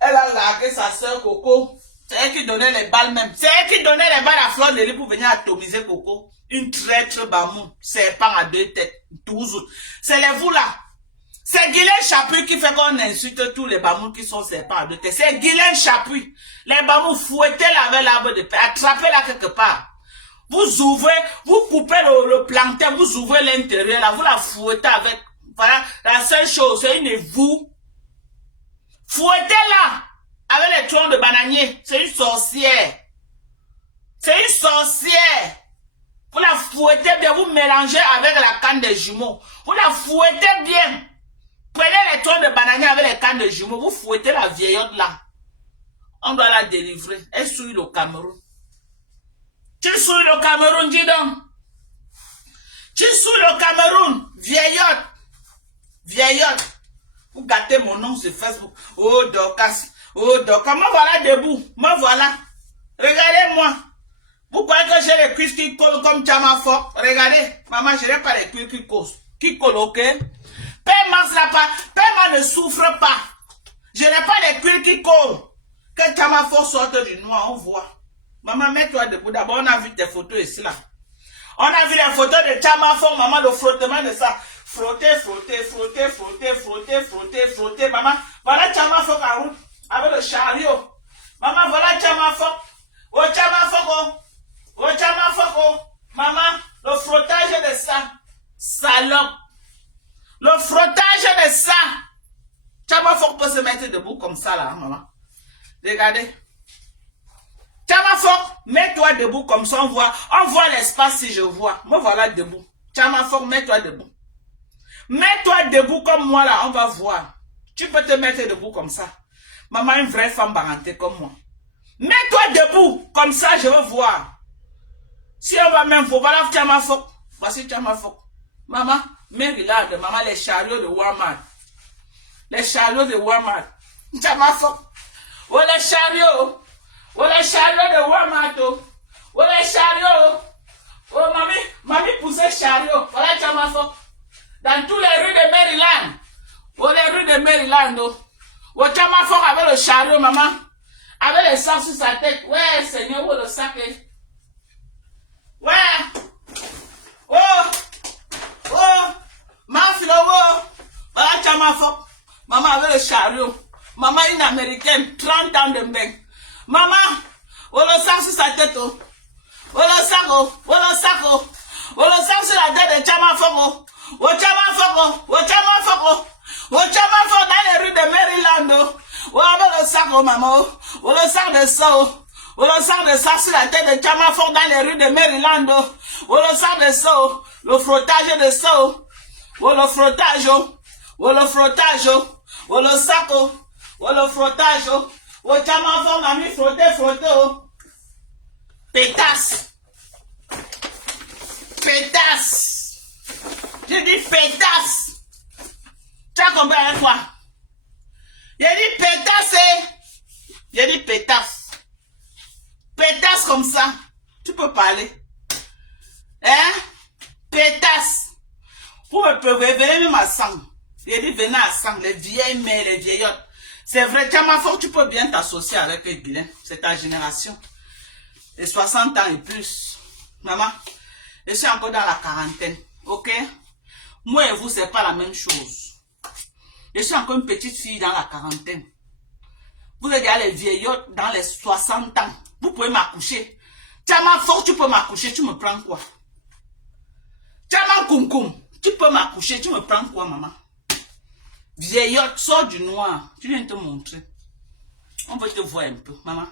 Elle a largué sa soeur Coco. C'est elle qui donnait les balles même. C'est elle qui donnait les balles à Flore de lui pour venir atomiser Coco. Une traître Bamoun, serpent à 2 têtes, toujours. C'est les vous là. C'est Guylaine Chapuis qui fait qu'on insulte tous les Bamoun qui sont serpents à 2 têtes. C'est Guylaine Chapuis. Les Bamoun, fouettez-la avec l'arbre de paix, attrapez-la quelque part. Vous ouvrez, vous coupez le plantain, vous ouvrez l'intérieur là, vous la fouettez avec, voilà, la seule chose, c'est une vous. Fouettez-la avec les troncs de bananier. C'est une sorcière. C'est une sorcière. Vous la fouettez bien, vous mélangez avec la canne de jumeaux. Vous la fouettez bien. Prenez les troncs de bananier avec les cannes de jumeaux. Vous fouettez la vieillotte là. On doit la délivrer. Elle souille le Cameroun. Tu souilles le Cameroun, dis donc. Tu souilles le Cameroun. Vieillotte. Vieillotte. Vous gâtez mon nom sur Facebook. Oh, Dorcas. Oh, Dorcas. Me voilà debout. Me voilà. Regardez-moi. Vous croyez que j'ai les cuisses qui collent comme Chamafo? Regardez, maman, je n'ai pas les cuisses qui collent, ok? Paiement ne souffre pas. Je n'ai pas les cuisses qui collent. Que Chamafo sorte du noir, on voit. Maman, mets-toi debout. D'abord, on a vu tes photos ici, là. On a vu les photos de Chamafok, maman, le frottement de ça. Frotter, frotter, frotter, frotter, frotter, frotter, frotter. Maman, voilà Chamafok en route avec le chariot. Maman, voilà Chamafok. Oh, Chamafok, oh. Oh, Chamafok, oh. Maman, le frottage de ça. Salope. Le frottage de ça. Chamafok peut se mettre debout comme ça, là, maman. Regardez. Chamafok, mets-toi debout comme ça, on voit l'espace si je vois. Me voilà debout. Chamafok, mets-toi debout. Mets-toi debout comme moi là, on va voir. Tu peux te mettre debout comme ça. Maman, une vraie femme barantée comme moi. Mets-toi debout, comme ça je veux voir. Si on va même voir, voilà Chamafok. Voici Chamafok. Maman, Maryland, maman, les chariots de Walmart. Les chariots de Walmart. Chamafok. Oh les chariots. Oh les chariots de Walmart. Oh les chariots. Oh mamie poussait chariot. Voilà Chamafok. Dans tous les rues de Maryland. Oh les rues de Maryland. Oh Chamafok avec le chariot, maman. Avec le sac sur sa tête. Ouais, Seigneur, où le sac est. Ouais. Oh. Oh. Ma fille, oh. Voilà Chamafok. Maman avec le chariot. Maman une américaine, 30 ans de bain. Maman, oh le sac sur sa tête. Oh le sac, oh le sac, oh le sac sur la tête de Chamafok. Oh Chamafok, oh Chamafok, oh Chamafok dans les rues de Maryland. Oh avec le sac, oh maman. Oh le sac de ça, oh le sac de ça sur la tête de Chamafok dans les rues de Maryland. Oh le sac de ça, oh le frottage de ça, oh le frottage, oh le frottage, oh le sac, oh le frottage, oh Chamafok mamie frotter, frotter, oh pétasse. Pétasse. Je dis pétasse. Tu as compris avec moi? J'ai dit pétasse. J'ai dit pétasse. Pétasse comme ça. Tu peux parler. Hein? Pétasse. Pour me prévenir, venez même à sang. J'ai dit venez à sang. Les vieilles mères, les vieillottes. C'est vrai, Chamafok, tu peux bien t'associer avec les Guilains. C'est ta génération. Les 60 ans et plus. Maman, je suis encore dans la quarantaine. Ok? Moi et vous, c'est pas la même chose. Je suis encore une petite fille dans la quarantaine. Vous êtes déjà les vieillottes dans les 60 ans. Vous pouvez m'accoucher. Chamafok, tu peux m'accoucher. Tu me prends quoi? Chamakoum, tu peux m'accoucher. Tu me prends quoi, maman? Vieillotte, sors du noir. Tu viens te montrer. On peut te voir un peu, maman.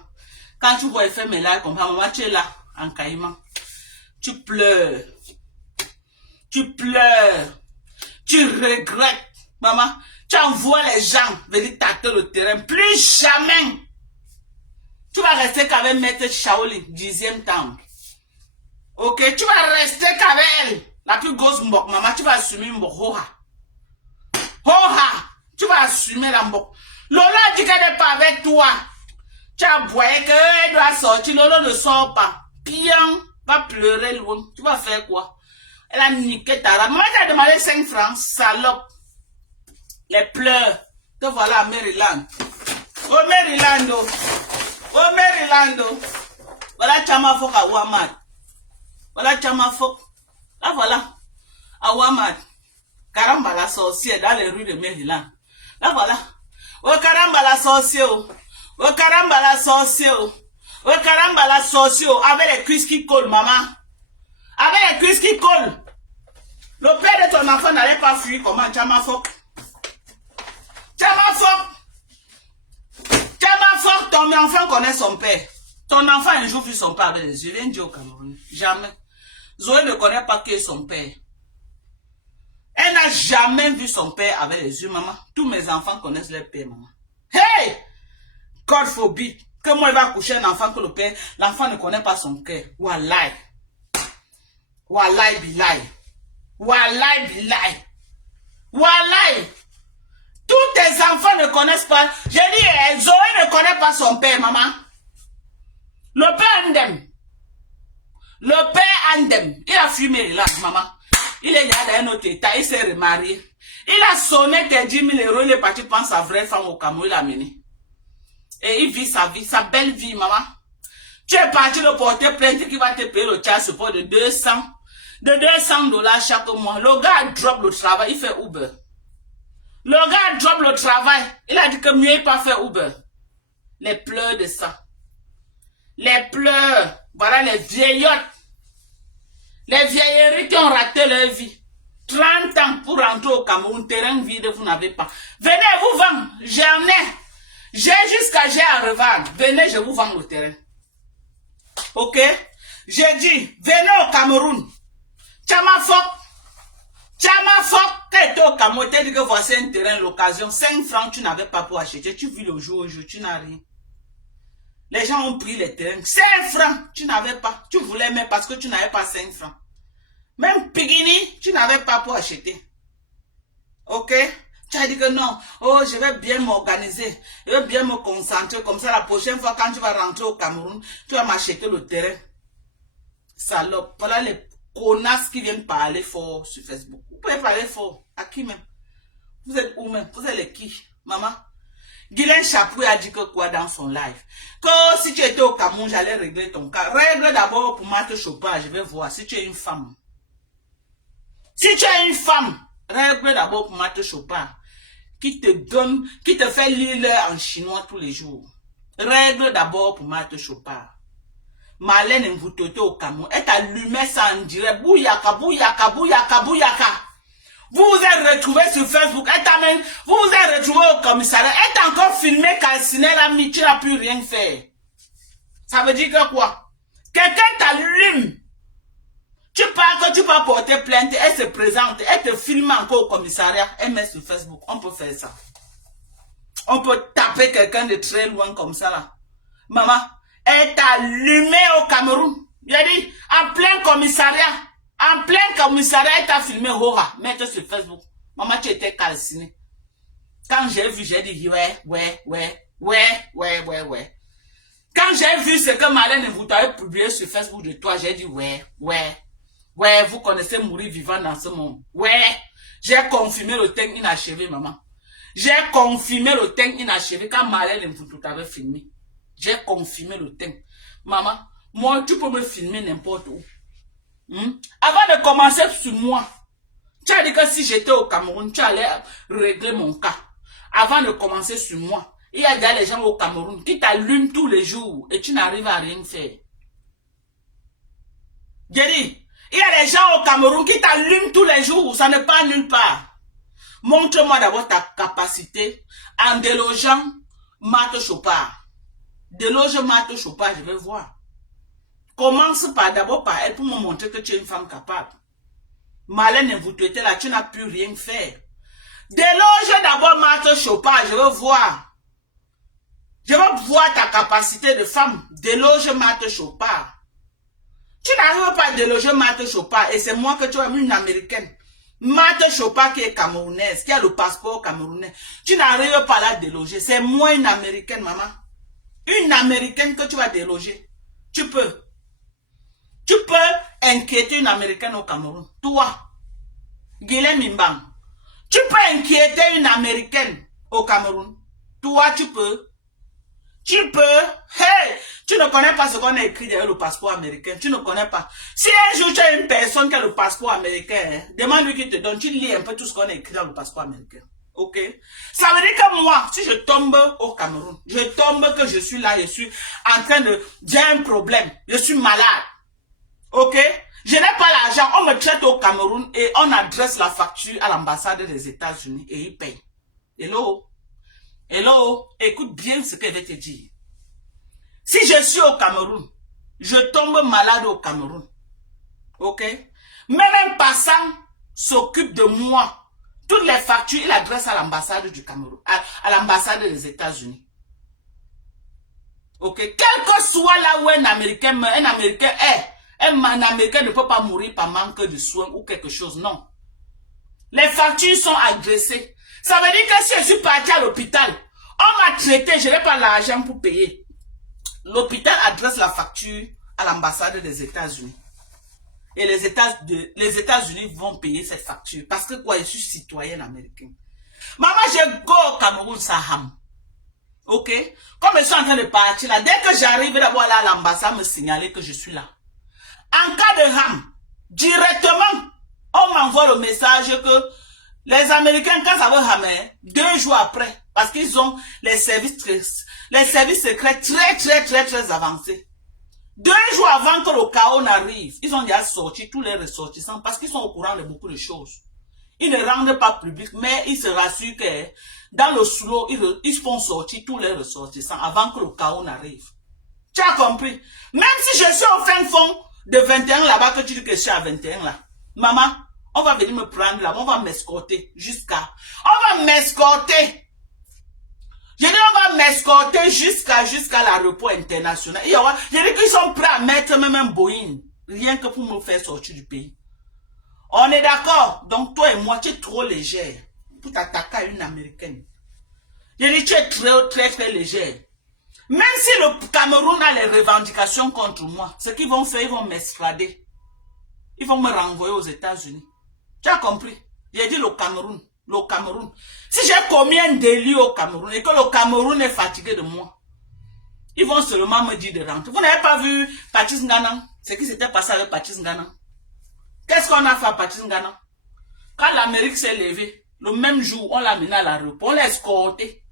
Quand tu vois faire mes lives comme ça, maman, tu es là, en caïman. Tu pleures. Tu pleures. Tu regrettes. Maman, tu envoies les gens venir tâter le terrain. Plus jamais. Tu vas rester qu'avec Maître Shaolin, 10e temple. Ok, tu vas rester qu'avec elle. La plus grosse mbok, maman, tu vas assumer mbok. Hoha. Hoha. Tu vas assumer la mbok. Lola dit qu'elle n'est pas avec toi. Tu as boyé qu'elle doit sortir. Lolo ne sort pas. Pian, va pleurer loin. Tu vas faire quoi? Elle a niqué ta rame. Maman t'a demandé 5 francs. Salope. Les pleurs. Te voilà à Maryland. Oh Maryland. Oh Maryland. Voilà Chamafok à Walmart. Voilà Chamafok. Là voilà. À Walmart. Caramba la sorcière dans les rues de Maryland. Là voilà. Oh caramba la sorcière. Oh caramba la sorcière. Oh caramba la sorcière. Avec les cuisses qui collent, maman. Avec les cuisses qui collent. Le père de ton enfant n'allait pas fuir comment? Chamafok. Chamafok. Chamafok, ton enfant connaît son père. Ton enfant un jour vu son père avec les yeux. Viens dire au Cameroun. Jamais. Zoé ne connaît pas qui est son père. Elle n'a jamais vu son père avec les yeux, maman. Tous mes enfants connaissent leur père, maman. Hey! God forbid. Que moi, il va coucher un enfant que le père, l'enfant ne connaît pas son cœur. Wallahi. Wallahi billahi. Wallahi billahi. Wallahi. Tous tes enfants ne connaissent pas. J'ai dit, Zoé ne connaît pas son père, maman. Le père Andem. Le père Andem. Il a fumé là, maman. Il est là dans un autre état. Il s'est remarié. Il a sonné tes 10 000 euros. Il est parti prendre sa vraie femme au Cameroun. Il l'a amené. Et il vit sa vie, sa belle vie, maman. Tu es parti de porter plainte qui va te payer le child support de 200 $ chaque mois. Le gars drop le travail, il fait Uber. Le gars drop le travail, il a dit que mieux il pas faire Uber. Les pleurs de ça. Les pleurs. Voilà les vieillottes. Les vieilleries qui ont raté leur vie. 30 ans pour rentrer au Cameroun, terrain vide, vous n'avez pas. Venez, vous vendre. J'en ai. J'ai à revendre. Venez, je vous vends le terrain. Ok? J'ai dit, venez au Cameroun. Tchamafok, t'es au Cameroun, t'as dit que voici un terrain, l'occasion. 5 francs, tu n'avais pas pour acheter. Tu vis le jour au jour, tu n'as rien. Les gens ont pris les terrains. 5 francs, tu n'avais pas. Tu voulais même parce que tu n'avais pas 5 francs. Même Pigini, tu n'avais pas pour acheter. Ok? Tu as dit que non. Oh, je vais bien m'organiser. Je vais bien me concentrer. Comme ça, la prochaine fois, quand tu vas rentrer au Cameroun, tu vas m'acheter le terrain. Salope. Voilà les connasses qui viennent parler fort sur Facebook. Vous pouvez parler fort. À qui même? Vous êtes où même? Vous êtes les qui? Maman? Guylaine Chapoué a dit que quoi dans son live? Que si tu étais au Cameroun, j'allais régler ton cas. Règle d'abord pour Marthe Chopin. Je vais voir si tu es une femme. Si tu es une femme, règle d'abord pour Marthe Chopin. Qui te donne, qui te fait lire en chinois tous les jours. Règle d'abord pour Marthe Chopin. Marlène Mvoutoto au Cameroun. Elle t'allumait ça en direct. Bouyaka, bouyaka, bouyaka, bouyaka. Vous vous êtes retrouvés sur Facebook. Vous vous êtes retrouvés au commissariat. Elle t'a encore filmé calciné la mi. Tu n'as plus rien fait. Ça veut dire que quoi? Quelqu'un t'allume. Tu parles que tu vas porter plainte. Elle se présente. Elle te filme encore au commissariat. Elle met sur Facebook. On peut faire ça. On peut taper quelqu'un de très loin comme ça là. Maman, elle t'a allumé au Cameroun. Il a dit, en plein commissariat. En plein commissariat, elle t'a filmé Hora. Mets-toi sur Facebook. Maman, tu étais calciné. Quand j'ai vu, j'ai dit, ouais. Quand j'ai vu ce que Marlène vous avez publié sur Facebook de toi, j'ai dit, ouais, vous connaissez mourir vivant dans ce monde. Ouais, j'ai confirmé le thème inachevé, maman. J'ai confirmé le thème inachevé quand Marlène vous avait filmé. J'ai confirmé le thème. Maman, moi, tu peux me filmer n'importe où. Avant de commencer sur moi, tu as dit que si j'étais au Cameroun, tu allais régler mon cas. Avant de commencer sur moi, il y a déjà les gens au Cameroun qui t'allument tous les jours et tu n'arrives à rien faire. J'ai dit, il y a les gens au Cameroun qui t'allument tous les jours, ça ne part nulle part. Montre-moi d'abord ta capacité en délogeant Marthe Chopard. Déloge Marthe Chopard, je vais voir. Commence d'abord par elle pour me montrer que tu es une femme capable. Marlène, vous étiez là, tu n'as plus rien fait. Déloge d'abord Marthe Chopard, je veux voir. Je veux voir ta capacité de femme. Déloge Marthe Chopard. Tu n'arrives pas à déloger Marthe Chopard et c'est moi que tu as mis une américaine. Marthe Chopard qui est camerounaise, qui a le passeport camerounais. Tu n'arrives pas à la déloger. C'est moi une américaine, maman. Une américaine que tu vas déloger. Tu peux. Tu peux inquiéter une américaine au Cameroun. Toi, Guylaine Mimbang. Tu peux inquiéter une américaine au Cameroun. Toi, tu peux. Tu peux. Hey, tu ne connais pas ce qu'on a écrit derrière le passeport américain. Tu ne connais pas. Si un jour tu as une personne qui a le passeport américain, demande-lui qu'il te donne. Tu lis un peu tout ce qu'on a écrit dans le passeport américain. Ok? Ça veut dire que moi, si je tombe au Cameroun, je tombe que je suis là, je suis en train de... J'ai un problème. Je suis malade. Ok? Je n'ai pas l'argent. On me traite au Cameroun et on adresse la facture à l'ambassade des États-Unis et ils payent. Hello? Hello? Écoute bien ce que je vais te dire. Si je suis au Cameroun, je tombe malade au Cameroun. Ok? Même un passant s'occupe de moi. Toutes les factures, il adresse à l'ambassade du Cameroun, à l'ambassade des États-Unis. Ok? Quel que soit là où un Américain est, un Américain ne peut pas mourir par manque de soins ou quelque chose, non. Les factures sont adressées. Ça veut dire que si je suis parti à l'hôpital, on m'a traité, je n'ai pas l'argent pour payer. L'hôpital adresse la facture à l'ambassade des États-Unis. Et les États-Unis vont payer cette facture. Parce que quoi, je suis citoyenne américaine. Maman, je go au Cameroun, Saham. Ok? Comme je suis en train de partir là, dès que j'arrive d'abord là à l'ambassade, me signaler que je suis là. En cas de ham, directement, on m'envoie le message que les Américains, quand ça veut hammer, 2 jours après, parce qu'ils ont les services secrets très avancés. 2 jours avant que le chaos n'arrive, ils ont déjà sorti tous les ressortissants parce qu'ils sont au courant de beaucoup de choses. Ils ne rendent pas public, mais ils se rassurent que dans le slow, ils font sortir tous les ressortissants avant que le chaos n'arrive. Tu as compris? Même si je suis au fin fond de 21 là-bas, que tu dis que je suis à 21 là. Maman, on va venir me prendre là, on va m'escorter jusqu'à... On va m'escorter. Je dis on va m'escorter jusqu'à l'aéroport international. Je dis qu'ils sont prêts à mettre même un Boeing, rien que pour me faire sortir du pays. On est d'accord? Donc toi et moi, tu es trop légère pour t'attaquer à une Américaine. Je dis tu es très légère. Même si le Cameroun a les revendications contre moi, ce qu'ils vont faire, ils vont m'extrader. Ils vont me renvoyer aux États-Unis. Tu as compris? J'ai dit le Cameroun. Le Cameroun. Si j'ai commis un délit au Cameroun et que le Cameroun est fatigué de moi, ils vont seulement me dire de rentrer. Vous n'avez pas vu Patrice Ngana? Ce qui s'était passé avec Patrice Ngana. Qu'est-ce qu'on a fait à Patrice Ngana? Quand l'Amérique s'est levée, le même jour, on l'a mené à l'aéroport, on l'a escorté.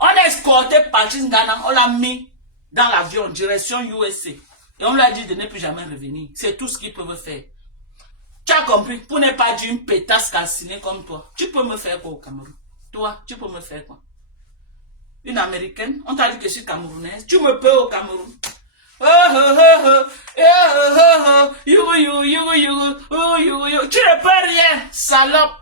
On a escorté Patrice Ngana, on l'a mis dans l'avion, direction USA. Et on lui a dit de ne plus jamais revenir. C'est tout ce qu'ils peuvent faire. Tu as compris? Pour ne pas dire une pétasse calcinée comme toi. Tu peux me faire quoi au Cameroun? Toi, tu peux me faire quoi? Une Américaine? On t'a dit que je suis camerounaise. Tu me peux au Cameroun? Tu ne peux rien, salope.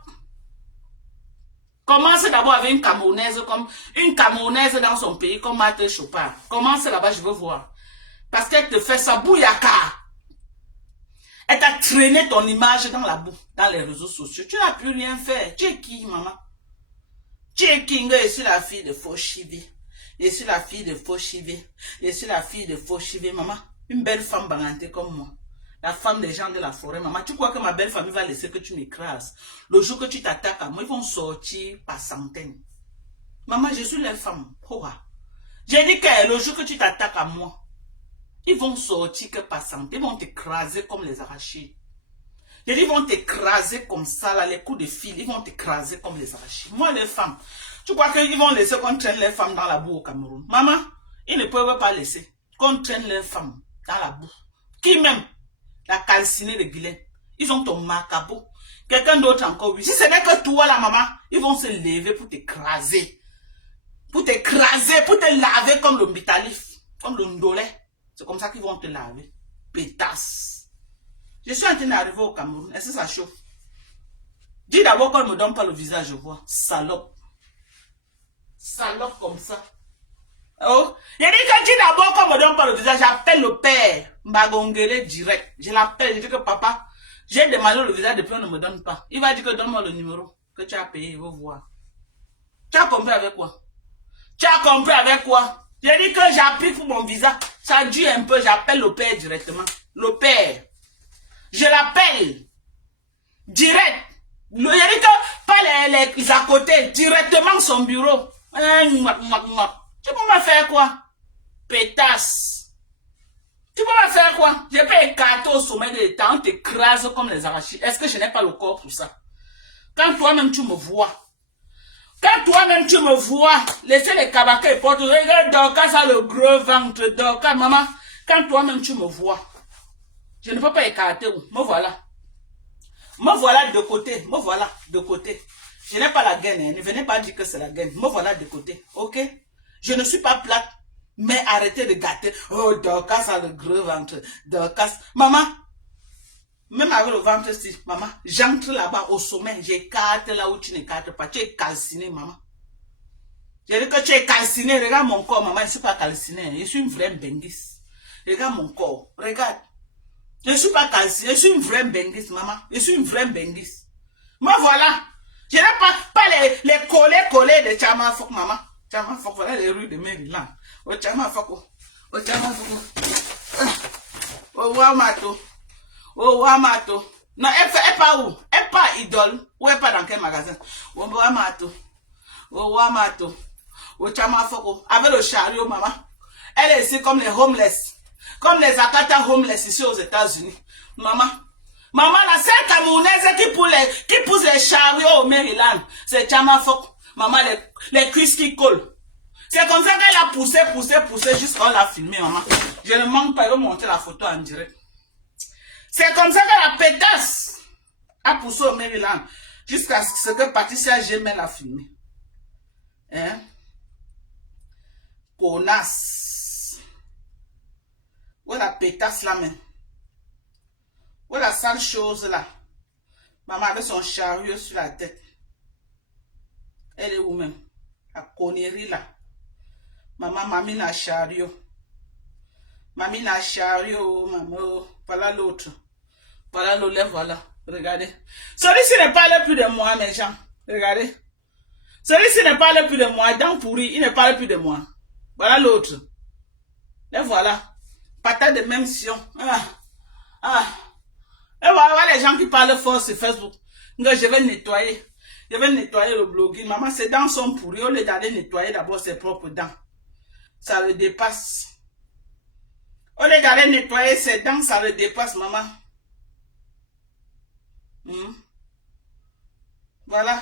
Commence d'abord avec une Camerounaise dans son pays, comme Marthe Chopard. Commence là-bas, je veux voir. Parce qu'elle te fait ça bouillaka. Elle t'a traîné ton image dans la boue, dans les réseaux sociaux. Tu n'as plus rien fait. Tu es qui, maman? Tu es qui? Je suis la fille de Fauchivé. Je suis la fille de Fauchivé. Je suis la fille de Fauchivé, maman. Une belle femme bangantée comme moi. La femme des gens de la forêt, maman. Tu crois que ma belle famille va laisser que tu m'écrases? Le jour que tu t'attaques à moi, ils vont sortir par centaines. Maman, je suis les femmes. J'ai dit que le jour que tu t'attaques à moi, ils vont sortir que par centaines. Ils vont t'écraser comme les arachides. J'ai dit, ils vont t'écraser comme ça, là, les coups de fil. Ils vont t'écraser comme les arachides. Moi, les femmes, tu crois qu'ils vont laisser qu'on traîne les femmes dans la boue au Cameroun? Maman, ils ne peuvent pas laisser qu'on traîne les femmes dans la boue. Qui même? La calcinée de Guylaine. Ils ont ton macabo. Quelqu'un d'autre encore, oui. Si ce n'est que toi, la maman, ils vont se lever pour t'écraser. Pour t'écraser, pour te laver comme le bitalif, comme le ndolé. C'est comme ça qu'ils vont te laver. Pétasse. Je suis en train d'arriver au Cameroun. Est-ce que ça chauffe? Dis d'abord qu'on ne me donne pas le visage, je vois. Salope. Salope comme ça. Oh. Il dit que dis d'abord qu'on ne me donne pas le visage. J'appelle le père. Mbagongele direct. Je l'appelle. Je dis que papa, j'ai demandé le visage depuis on ne me donne pas. Il va dire que donne-moi le numéro que tu as payé. Il va voir. Tu as compris avec quoi? Tu as compris avec quoi? J'ai dit que j'applique pour mon visa. Ça dure un peu. J'appelle le père directement. Le père. Je l'appelle. Direct. Il a dit que pas les à côté. Directement son bureau. Tu peux me faire quoi? Pétasse. Tu peux me faire quoi? Je peux écarter au sommet de l'État. On t'écrase comme les arachides. Est-ce que je n'ai pas le corps pour ça? Quand toi-même tu me vois. Quand toi-même tu me vois. Laissez les cabaquets et portes. Regarde Dorcas a le gros ventre. Dorcas, maman. Quand toi-même tu me vois. Je ne peux pas écarter. Me voilà. Me voilà de côté. Me voilà de côté. Je n'ai pas la gaine. Hein. Ne venez pas dire que c'est la gaine. Me voilà de côté. Ok? Je ne suis pas plate. Mais arrêtez de gâter. Oh, Dorcas a le gros ventre. Dorcas. Maman. Même avec le ventre, si. Maman. J'entre là-bas au sommet. J'écarte là où tu n'écartes pas. Tu es calciné, maman. Je dis que tu es calciné. Regarde mon corps, maman. Je ne suis pas calciné. Je suis une vraie benguise. Regarde mon corps. Regarde. Je ne suis pas calciné, je suis une vraie benguise, maman. Je suis une vraie benguise. Moi, voilà. Je n'ai pas les collés de Tchamafok, maman. Tchamafok, voilà les rues de Maryland. Oh, Tchamafok. Oh, Tchamafok. Oh, Wamato. Oh, Wamato. Non, elle pas où? Elle pas idole. Ou elle pas dans quel magasin? Oh, Wamato. Oh, Wamato. au Chamafoko, avec le chariot, maman. Elle est ici comme les homeless. Comme les Akata homeless ici aux États-Unis. Maman. Maman, la seule Camerounaise qui pousse les chariots au Maryland, c'est Chamafoko. Maman, les cuisses qui collent. C'est comme ça qu'elle a poussé jusqu'à qu'on l'a filmé, maman. Je ne manque pas de montrer la photo en direct. C'est comme ça que la pétasse a poussé au Maryland jusqu'à ce que Patricia Gemel a filmé. Hein? Connasse. Où est la pétasse là même? Où est la sale chose là? Maman avec son chariot sur la tête. Elle est où même? La connerie là. Maman, mamie n'a chariot. Mamie n'a chariot, maman. Voilà l'autre. Voilà l'autre, voilà. Regardez. Celui-ci ne parle plus de moi, mes gens. Regardez. Celui-ci ne parle plus de moi. Dents pourries, il ne parle plus de moi. Voilà l'autre. Et voilà. Patate de même sion. Et voilà les gens qui parlent fort sur Facebook. Je vais nettoyer. Je vais nettoyer le blogging. Maman, ses dents sont pourries. Au lieu d'aller nettoyer d'abord ses propres dents. Ça le dépasse. Au lieu d'aller nettoyer ses dents, ça le dépasse, maman. Voilà.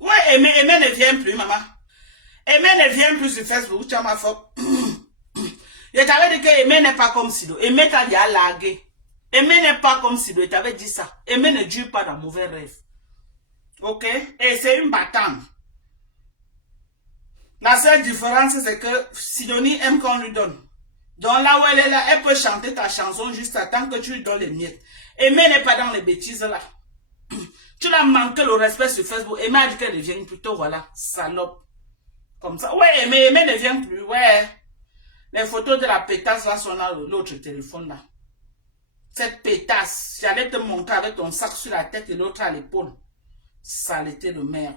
Ouais, Aimé ne vient plus, maman. Aimé ne vient plus sur Facebook. Tu as ma faute. Je t'avais dit que Aimé n'est pas comme Sido. Aimé t'a dit à larguer. Aimé n'est pas comme Sido. Je t'avais dit ça. Aimé ne dure pas dans mauvais rêve. Ok? Et c'est une battante. La seule différence, c'est que Sidonie aime qu'on lui donne. Donc là où elle est là, elle peut chanter ta chanson juste à temps que tu lui donnes les miettes. Aimé n'est pas dans les bêtises là. Tu l'as manqué le respect sur Facebook. Aimé a dit qu'elle ne vient plutôt, voilà, salope. Comme ça. Ouais, Aimé ne vient plus, ouais. Les photos de la pétasse là sont dans l'autre téléphone là. Cette pétasse, j'allais te montrer avec ton sac sur la tête et l'autre à l'épaule. Saleté de merde.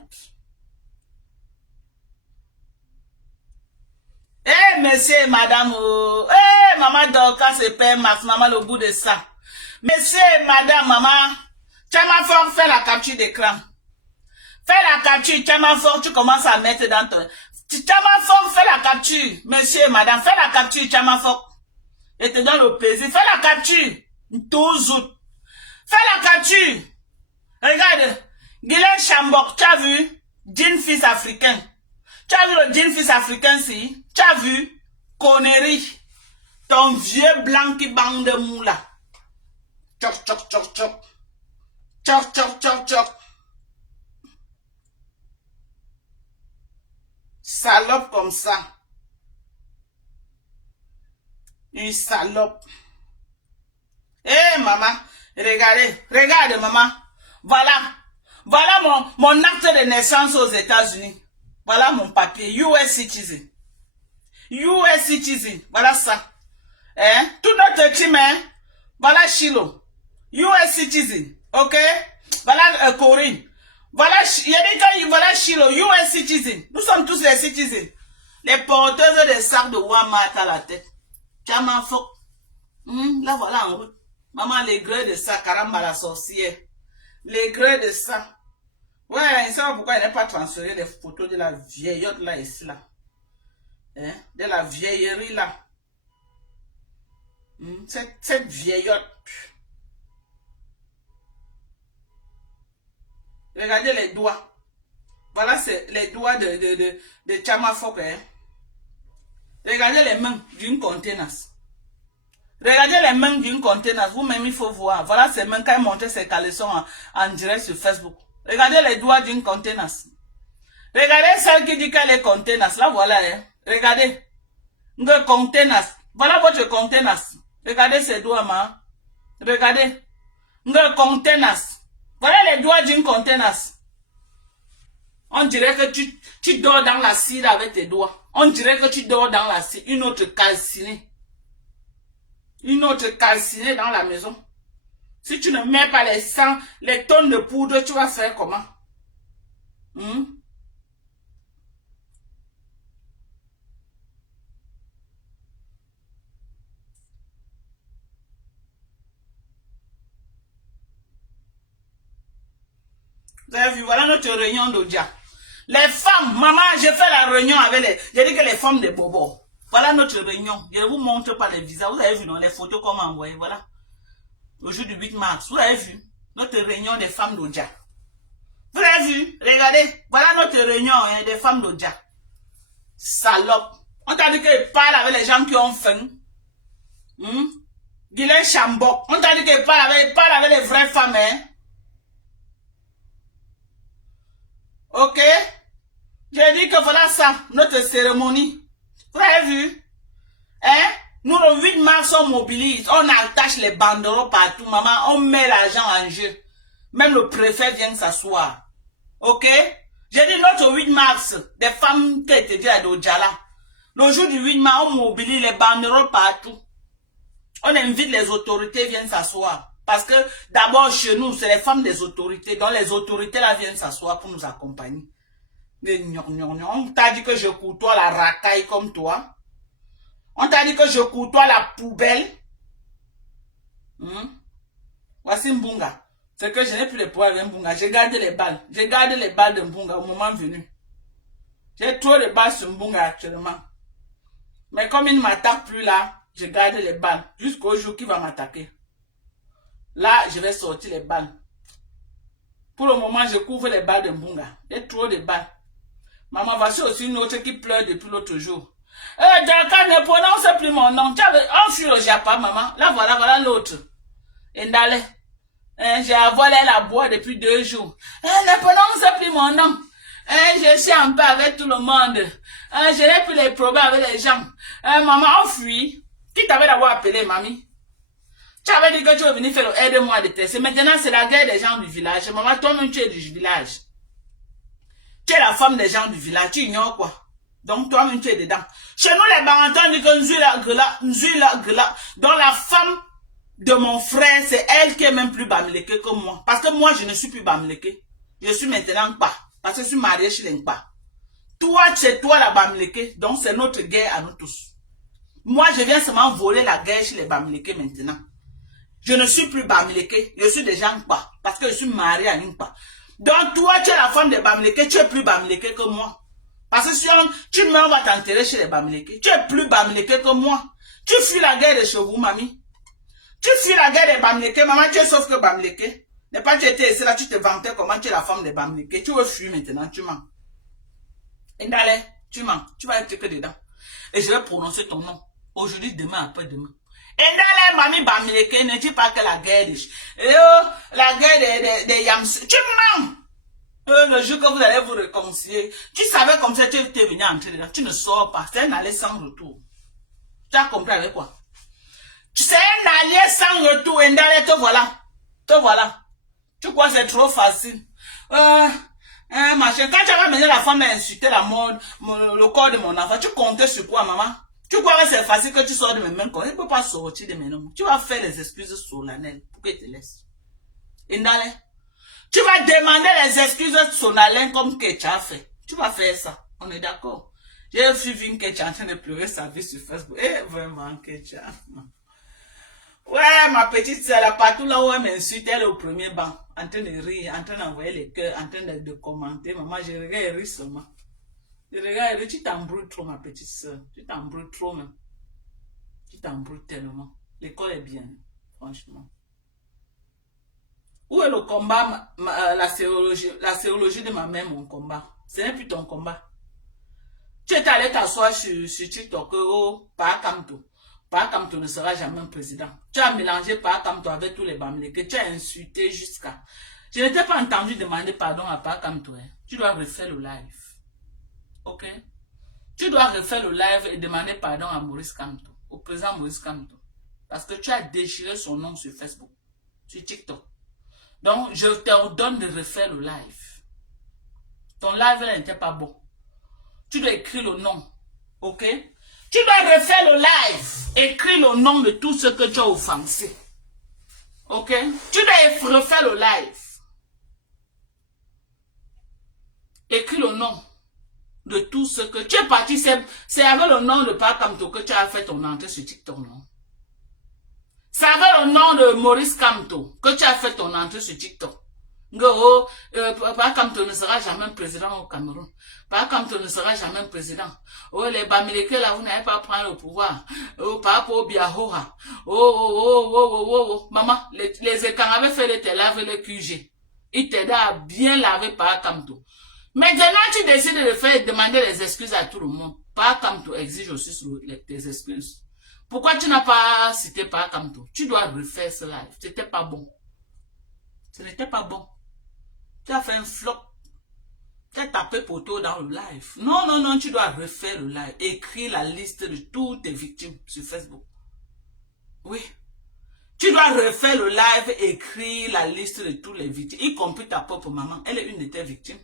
Eh, monsieur et madame, eh, maman Dorcas et père Max, maman, le bout de ça. Monsieur et madame, maman, Chamafort, fais la capture d'écran. Fais la capture, Chamafort, tu commences à mettre dans ton... Chamafort, fais la capture, monsieur et madame, fais la capture, Chamafort. Et te donne le plaisir, fais la capture. 12 août. Fais la capture. Regarde, Guylaine Chambok, tu as vu? Jean fils africain. Tu as vu le jean fils africain si? Tu as vu? Connerie. Ton vieux blanc qui bande de moula. Tchoc, tchoc, tchoc, tchoc. Tchoc, tchoc, tchoc, tchoc. Salope comme ça. Une salope. Eh, maman. Regarde, maman. Voilà mon acte de naissance aux États-Unis. Voilà mon papier. US citizen. US citizen. Voilà ça. Hein? Tout notre team, hein? Voilà Chilo. US citizen. Ok? Voilà Corinne. Voilà, voilà Chilo. US citizen. Nous sommes tous les citizens. Les porteuses des sacs de Walmart à la tête. Chamafok. Là, voilà en route. Maman, les grès de ça, caramba la sorcière. Les grès de ça. Ouais, il sait pourquoi il n'a pas transféré les photos de la vieillotte là ici là. Hein? De la vieillerie là. Cette vieillotte. Regardez les doigts. Voilà, c'est les doigts de Chamafok. Hein? Regardez les mains d'une contenance. Regardez les mains d'une contenance. Vous-même, il faut voir. Voilà ces mains quand elle montait ses caleçons en direct sur Facebook. Regardez les doigts d'une contenance. Regardez celle qui dit qu'elle est contenance. Là, voilà. Hein. Regardez. Une contenance. Voilà votre contenance. Regardez ces doigts, ma. Regardez. Une contenance. Voilà les doigts d'une contenance. On dirait que tu dors dans la cire avec tes doigts. On dirait que tu dors dans la cire. Une autre calcinée. Une autre calcinée dans la maison. Si tu ne mets pas les tonnes de poudre, tu vas faire comment? Vous avez vu, voilà notre réunion d'Odia. Les femmes, maman, j'ai fait la réunion avec les... J'ai dit que les femmes de Bobo. Voilà notre réunion. Je vous montre pas les visas. Vous avez vu dans les photos qu'on m'a envoyées. Voilà. Au jour du 8 mars. Vous avez vu notre réunion des femmes d'Odja. Vous avez vu? Regardez. Voilà notre réunion hein, des femmes d'Odja. Salope. On t'a dit qu'il parle avec les gens qui ont faim. Guylaine Chambok. On t'a dit qu'il parle avec les vraies femmes. Hein? Ok? J'ai dit que voilà ça, notre cérémonie. Vous avez vu? Hein? Nous, le 8 mars, on mobilise, on attache les banderoles partout, maman, on met l'argent en jeu. Même le préfet vient s'asseoir. Ok? J'ai dit notre 8 mars, des femmes qui étaient dit à Dojala. Le jour du 8 mars, on mobilise les banderoles partout. On invite les autorités, viennent s'asseoir. Parce que d'abord, chez nous, c'est les femmes des autorités. Donc les autorités là viennent s'asseoir pour nous accompagner. On t'a dit que je côtoie la racaille comme toi. On t'a dit que je côtoie la poubelle. Voici Mbunga. C'est que je n'ai plus le pouvoir avec Mbunga. J'ai gardé les balles. J'ai gardé les balles de Mbunga au moment venu. J'ai trop de balles sur Mbunga actuellement. Mais comme il ne m'attaque plus là, j'ai gardé les balles. Jusqu'au jour qu'il va m'attaquer. Là, je vais sortir les balles. Pour le moment, je couvre les balles de Mbunga. J'ai trop de balles. Maman, voici aussi une autre qui pleure depuis l'autre jour. Dakar ne prononce plus mon nom. On fuit le Japon, maman. Là, voilà l'autre. Endale. J'ai avalé la boîte depuis 2 jours. Ne prononce plus mon nom. Je suis en paix avec tout le monde. Je n'ai plus les problèmes avec les gens. Maman, on fuit. Qui t'avait d'abord appelé, mamie? Tu avais dit que tu veux venir faire aide-moi de tester. Maintenant, c'est la guerre des gens du village. Maman, toi-même, tu es du village. Tu es la femme des gens du village. Tu ignores quoi? Donc, toi-même, tu es dedans. Chez nous, les Barantans disent que Nzui la. Donc, la femme de mon frère, c'est elle qui est même plus Bamileke que moi. Parce que moi, je ne suis plus Bamileke. Je suis maintenant pas. Parce que je suis mariée chez l'Engpa. Toi, c'est toi la Bamileke. Donc, c'est notre guerre à nous tous. Moi, je viens seulement voler la guerre chez les Bamileke maintenant. Je ne suis plus Bamileke. Je suis déjà Ngpa. Parce que je suis mariée à Ngpa. Donc, toi, tu es la femme de Bamileke. Tu es plus Bamileke que moi. Parce que si tu meurs, on va t'enterrer chez les Bamileke. Tu es plus Bamileke que moi. Tu fuis la guerre de chez vous, mamie. Tu fuis la guerre des Bamileke. Maman, tu es sauf que Bamileke. N'est pas tu étais ici là, tu te vantais comment tu es la femme des Bamileke. Tu veux fuir maintenant, tu mens. Et d'aller, tu mens. Tu vas être que dedans. Et je vais prononcer ton nom. Aujourd'hui, demain, après-demain. Et d'aller, mamie Bamileke, ne dis pas que la guerre la guerre des Yams. Tu mens. Le jour que vous allez vous réconcilier, tu savais comme ça, tu étais venu entrer dedans. Tu ne sors pas. C'est un aller sans retour. Tu as compris avec quoi? C'est un allié sans retour. Et d'aller, te voilà. Te voilà. Tu crois que c'est trop facile? Machin. Quand tu avais mené la femme à insulter le corps de mon enfant, tu comptais sur quoi, maman? Tu crois que c'est facile que tu sors de mes mains? Il ne peut pas sortir de mes mains. Tu vas faire les excuses solennelles pour qu'il te laisse. Indale. Tu vas demander les excuses solennelles comme que tu as fait. Tu vas faire ça. On est d'accord. J'ai suivi une Kecha en train de pleurer sa vie sur Facebook. Eh, vraiment, Kecha. Ouais, ma petite sœur, là, partout là où elle m'insulte, elle est au premier banc, en train de rire, en train d'envoyer les cœurs, en train de commenter. Maman, je regarde et ris seulement. Je regarde et ris, tu t'embrouilles trop, ma petite sœur. Tu t'embrouilles trop, même. Tu t'embrouilles tellement. L'école est bien, franchement. Où est le combat, la sérologie de ma mère, mon combat? Ce n'est plus ton combat. Tu es allé t'asseoir sur TikTok, oh, par Kamto. Par Kamto ne sera jamais un président. Tu as mélangé Par Kamto avec tous les Bamileke. Tu as insulté jusqu'à... Je ne t'ai pas entendu demander pardon à Par Kamto. Hein. Tu dois refaire le live. Ok? Tu dois refaire le live et demander pardon à Maurice Kamto. Au président Maurice Kamto. Parce que tu as déchiré son nom sur Facebook. Sur TikTok. Donc, je t'ordonne de refaire le live. Ton live n'était pas bon. Tu dois écrire le nom. Ok? Tu dois refaire le live. Écrire le nom de tout ce que tu as offensé. Ok? Tu dois refaire le live. Écris le nom de tout ce que... Tu es parti, c'est avec le nom de Par Kamto que tu as fait ton entrée sur TikTok, non? C'est avec le nom de Maurice Kamto que tu as fait ton entrée sur TikTok. Papa Kamto ne sera jamais président au Cameroun. Papa Kamto ne sera jamais président. Oh, les Bamileke là, vous n'avez pas prendre le pouvoir. Oh, Papa Obiahora. Maman, les écans avaient fait les te laver le QG. Ils t'aidaient à bien laver Papa Kamto. Maintenant, tu décides de faire demander les excuses à tout le monde. Papa Kamto exige aussi tes excuses. Pourquoi tu n'as pas cité Papa Kamto? Tu dois refaire ce live. C'était pas bon. Ce n'était pas bon. Tu as fait un flop. Tu as tapé poteau dans le live. Non, non, non, tu dois refaire le live. Écrire la liste de toutes tes victimes sur Facebook. Oui. Tu dois refaire le live, écrire la liste de toutes les victimes, y compris ta propre maman. Elle est une de tes victimes.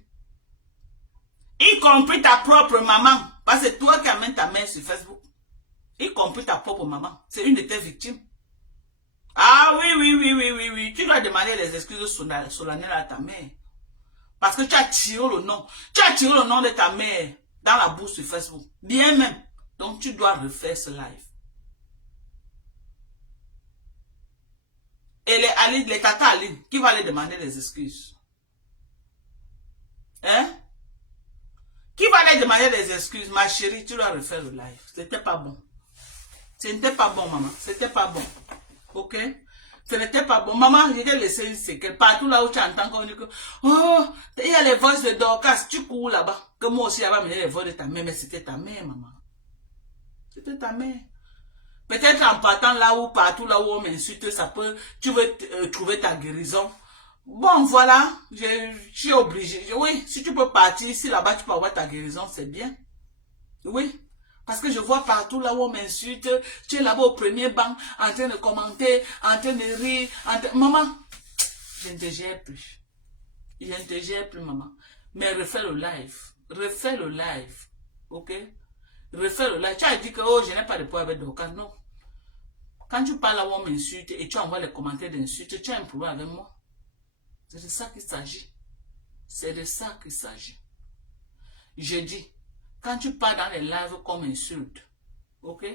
Y compris ta propre maman. Parce que c'est toi qui amènes ta mère sur Facebook. Y compris ta propre maman. C'est une de tes victimes. Ah oui. Tu dois demander les excuses solennelles à ta mère. Parce que tu as tiré le nom. Tu as tiré le nom de ta mère dans la bouche sur Facebook. Bien même. Donc tu dois refaire ce live. Et les tata Aline, qui va aller demander les excuses? Hein? Qui va aller demander les excuses? Ma chérie, tu dois refaire le live. C'était pas bon. Ce n'était pas bon, maman. C'était pas bon. Ok? Ce n'était pas bon. Maman, j'ai laissé une séquelle. Partout là où tu entends qu'on dit que, oh, il y a les voix de Dorcas, tu cours là-bas. Que moi aussi, avant, il y a les voix de ta mère. Mais c'était ta mère, maman. C'était ta mère. Peut-être en partant là où, partout là où on m'insulte, ça peut, tu veux trouver ta guérison. Bon, voilà, je suis obligé. Oui, si tu peux partir ici, là-bas, tu peux avoir ta guérison, c'est bien. Oui. Parce que je vois partout là où on m'insulte, tu es là-bas au premier banc, en train de commenter, en train de rire. Maman, je ne te gère plus. Je ne te gère plus, maman. Mais refais le live. Refais le live. Ok? Refais le live. Tu as dit que oh, je n'ai pas de poids avec Dorcas. Non. Quand tu parles là où on m'insulte et tu envoies les commentaires d'insultes, tu as un problème avec moi. C'est de ça qu'il s'agit. C'est de ça qu'il s'agit. Je dis, quand tu pars dans les lives comme insulte, ok?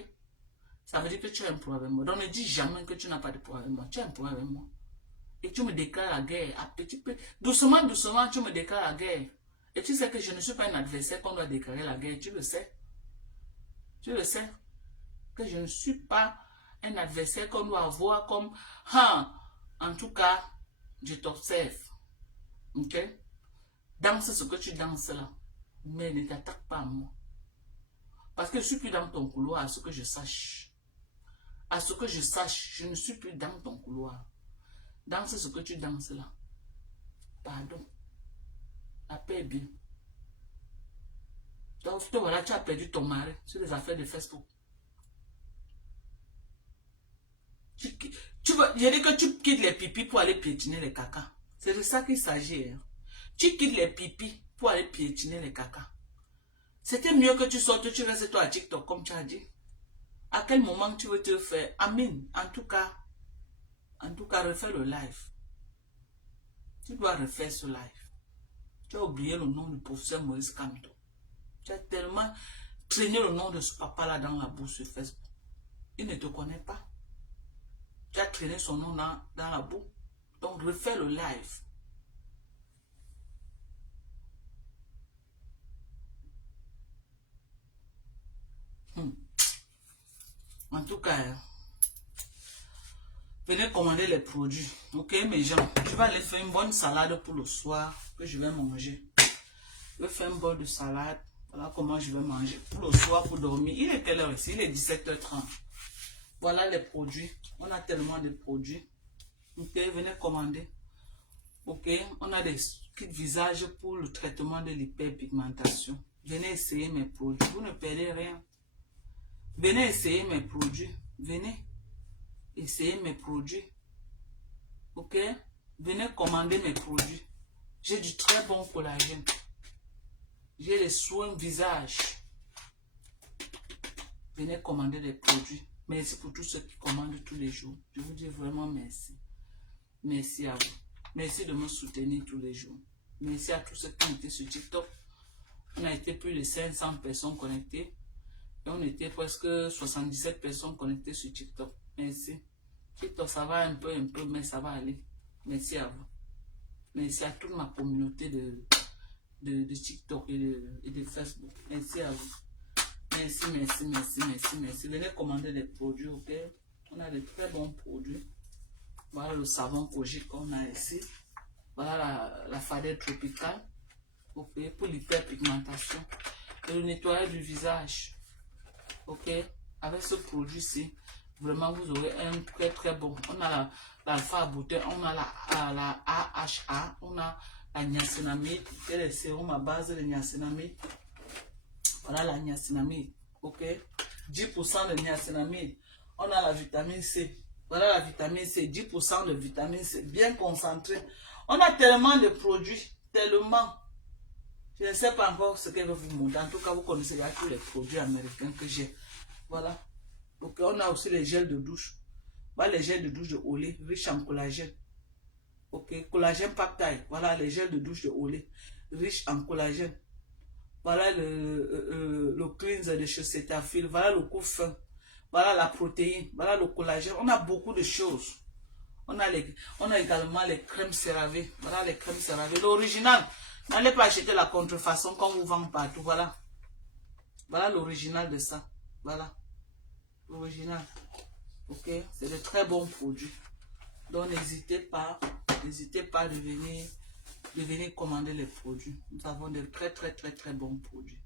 Ça veut dire que tu as un problème avec moi. Donc ne dis jamais que tu n'as pas de problème avec moi. Tu as un problème avec moi. Et tu me déclares la guerre à petit peu. Doucement, doucement, tu me déclares la guerre. Et tu sais que je ne suis pas un adversaire qu'on doit déclarer la guerre. Tu le sais. Tu le sais. Que je ne suis pas un adversaire qu'on doit avoir comme, en tout cas, je t'observe. Ok? Danse ce que tu danses là. Mais ne t'attaque pas à moi. Parce que je ne suis plus dans ton couloir, à ce que je sache. À ce que je sache, je ne suis plus dans ton couloir. Danse ce que tu danses là. Pardon. La paix est bien. Donc, voilà, tu as perdu ton mari sur les affaires de Facebook. Je dis que tu quittes les pipis pour aller piétiner les caca. C'est de ça qu'il s'agit. Hein. Tu quittes les pipis pour aller piétiner les caca. C'était mieux que tu sortes, tu restes toi à TikTok, comme tu as dit. À quel moment tu veux te faire? Amen. En tout cas, refais le live. Tu dois refaire ce live. Tu as oublié le nom du professeur Maurice Kamto. Tu as tellement traîné le nom de ce papa-là dans la boue sur Facebook. Il ne te connaît pas. Tu as traîné son nom dans la boue. Donc, refais le live. En tout cas, venez commander les produits. Ok, mes gens? Je vais aller faire une bonne salade pour le soir que je vais manger. Je vais faire un bol de salade. Voilà comment je vais manger pour le soir, pour dormir. Il est quelle heure ici? Il est 17h30. Voilà les produits. On a tellement de produits. Ok, venez commander. Ok, on a des kits visage pour le traitement de l'hyperpigmentation. Venez essayer mes produits. Vous ne perdez rien. Venez essayer mes produits. Venez essayer mes produits. Ok? Venez commander mes produits. J'ai du très bon collagène. J'ai les soins visage. Venez commander des produits. Merci pour tous ceux qui commandent tous les jours. Je vous dis vraiment merci. Merci à vous. Merci de me soutenir tous les jours. Merci à tous ceux qui ont été sur TikTok. On a été plus de 500 personnes connectées. Et on était presque 77 personnes connectées sur TikTok. Merci. TikTok, ça va un peu, mais ça va aller. Merci à vous. Merci à toute ma communauté de TikTok et de Facebook. Merci à vous. Merci, merci, merci, merci, merci. Venez commander des produits, ok? On a de très bons produits. Voilà le savon Kojic qu'on a ici. Voilà la fadette tropicale, ok? Pour l'hyperpigmentation. Et le nettoyage du visage, ok? Avec ce produit-ci, vraiment vous aurez un très très bon. On a l'alpha bouteille, on a la AHA, on a la niacinamide, qui est le sérum à base de niacinamide. Voilà la niacinamide, ok? 10% de niacinamide. On a la vitamine C. Voilà la vitamine C, 10% de vitamine C, bien concentré. On a tellement de produits, tellement. Je ne sais pas encore ce qu'elle va vous montrer. En tout cas, vous connaissez déjà tous les produits américains que j'ai. Voilà. Ok, on a aussi les gels de douche. Voilà les gels de douche de Olé, riches en collagène. Ok, collagène peptide. Voilà les gels de douche de Olé, riches en collagène. Voilà le cleanser de chez Cetaphil. Voilà le coup fin. Voilà la protéine. Voilà le collagène. On a beaucoup de choses. On a également les crèmes CeraVe. Voilà les crèmes CeraVe. L'original. N'allez pas acheter la contrefaçon qu'on vous vend partout. Voilà. Voilà l'original de ça. Voilà. L'original. Ok. C'est de très bons produits. Donc n'hésitez pas. N'hésitez pas de venir commander les produits. Nous avons de très très très très bons produits.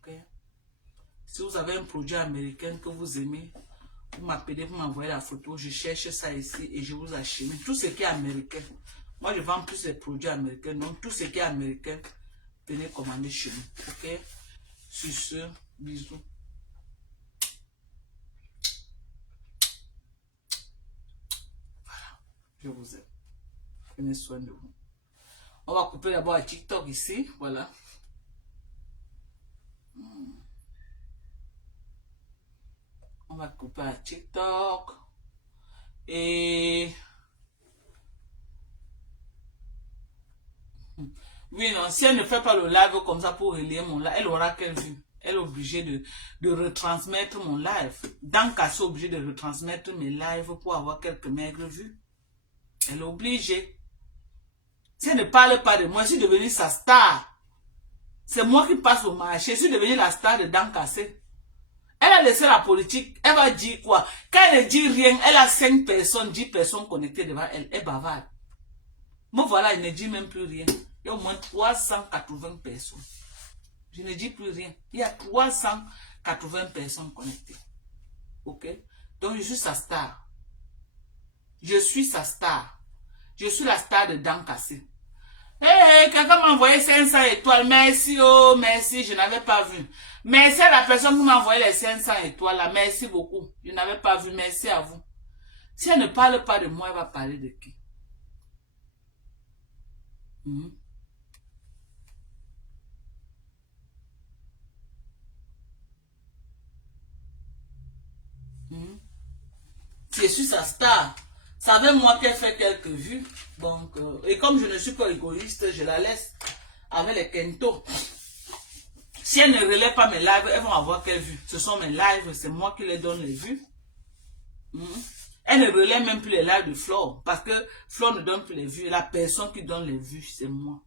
Ok. Si vous avez un produit américain que vous aimez, vous m'appelez, vous m'envoyez la photo, je cherche ça ici et je vous achemine. Tout ce qui est américain. Moi, je vends plus les produits américains. Donc, tout ce qui est américain, venez commander chez nous. Ok? Sur ce, bisous. Voilà. Je vous aime. Prenez soin de vous. On va couper d'abord à TikTok ici. Voilà. On va couper à TikTok. Et... oui, non, si elle ne fait pas le live comme ça pour relayer mon live, elle aura quelle vue? Elle est obligée de retransmettre mon live. Donc, elle est obligée de retransmettre mes lives pour avoir quelques maigres vues. Elle est obligée. Si elle ne parle pas de moi, je suis devenue sa star. C'est moi qui passe au marché. Je suis devenue la star de Dan Cassé. Elle a laissé la politique. Elle va dire quoi? Quand elle ne dit rien, elle a 5 personnes, 10 personnes connectées devant elle. Elle bavarde. Moi, voilà, elle ne dit même plus rien. Il y a au moins 380 personnes. Je ne dis plus rien. Il y a 380 personnes connectées. Ok? Donc, je suis sa star. Je suis sa star. Je suis la star de Dan Cassé. Hey, quelqu'un m'a envoyé 500 étoiles. Merci, oh, merci, je n'avais pas vu. Merci à la personne qui m'a envoyé les 500 étoiles là. Merci beaucoup. Je n'avais pas vu. Merci à vous. Si elle ne parle pas de moi, elle va parler de qui? Je suis sa star. Savez moi qu'elle fait quelques vues. Donc, et comme je ne suis pas égoïste, je la laisse avec les kentos. Si elle ne relaie pas mes lives, elles vont avoir quelle vue? Ce sont mes lives, c'est moi qui les donne les vues. Elle ne relaie même plus les lives de Flore. Parce que Flore ne donne plus les vues. La personne qui donne les vues, c'est moi.